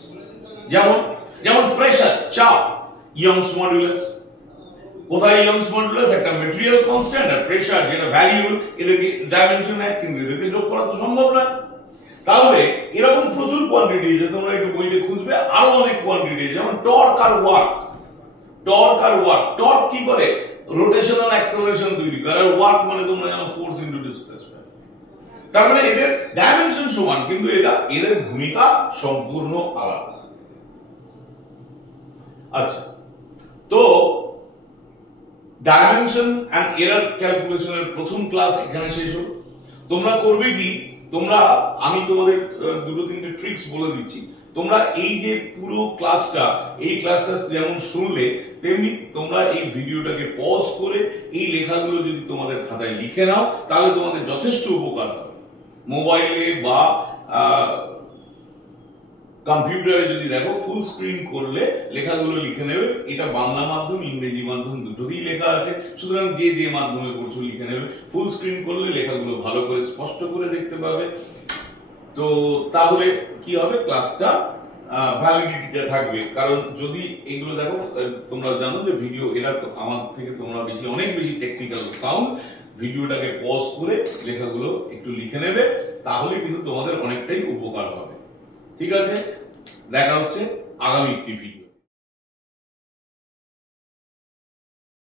যেমন প্রেসার, চাপ, ইয়ংস মডুলাস। কোথায় ইয়ংস মডুলাস? একটা ম্যাটেরিয়াল কনস্ট্যান্ট, আর প্রেসার যেটা ভ্যারিয়েবল, এদেরকে ডাইমেনশন এক, কিন্তু এদেরকে যোগ করা তো সম্ভব না। তাহলে এরকম প্রচুর কোয়ান্টিটি আছে, তোমরা একটু বইতে খুঁজবে, আরো অনেক কোয়ান্টিটি, যেমন টর্ক আর ওয়ার্ক। টর্ক কি করে? রোটেশনাল অ্যাক্সেলারেশন তৈরি করে, আর ওয়ার্ক মানে তোমরা জানো ফোর্স ইনটু ডিসপ্লেসমেন্ট। তার মানে এদের ডাইমেনশন সমান কিন্তু এদের ভূমিকা সম্পূর্ণ আলাদা। আচ্ছা, তো ডাইমেনশন এন্ড এরর ক্যালকুলেশনের প্রথম ক্লাস এখানে শেষ হলো। তোমরা করবে কি, আমি তোমাদের দুটো তিনটে ট্রিক্স বলে দিচ্ছি। তোমরা এই যে পুরো ক্লাসটা, এই ক্লাসটা যেমন শুনলে তেমনি তোমরা এই ভিডিওটাকে পজ করে এই লেখাগুলো যদি তোমাদের খাতায় লিখে নাও তাহলে তোমাদের যথেষ্ট উপকার হবে। মোবাইলে বা কম্পিউটারে যদি দেখো, ফুল স্ক্রিন করলে লেখাগুলো লিখে নেবে। এটা বাংলা মাধ্যম, ইংরেজি মাধ্যম দুটোতেই লেখা আছে, সুতরাং যে মাধ্যমে পড়ছো লিখে নেবে। ফুল স্ক্রিন করলে লেখাগুলো ভালো করে স্পষ্ট করে দেখতে পাবে। তো তাহলে কি হবে, ক্লাসটা ভ্যালিডিটিটা থাকবে। কারণ যদি এগুলো দেখো, তোমরা জানো যে ভিডিও এরা তো আমার থেকে তোমরা অনেক বেশি টেকনিক্যাল সাউন্ড, ভিডিওটাকে পজ করে লেখাগুলো একটু লিখে নেবে, তাহলে কিন্তু তোমাদের অনেকটাই উপকার হবে। ঠিক আছে, দেখা হচ্ছে আগামী একটি ভিডিও।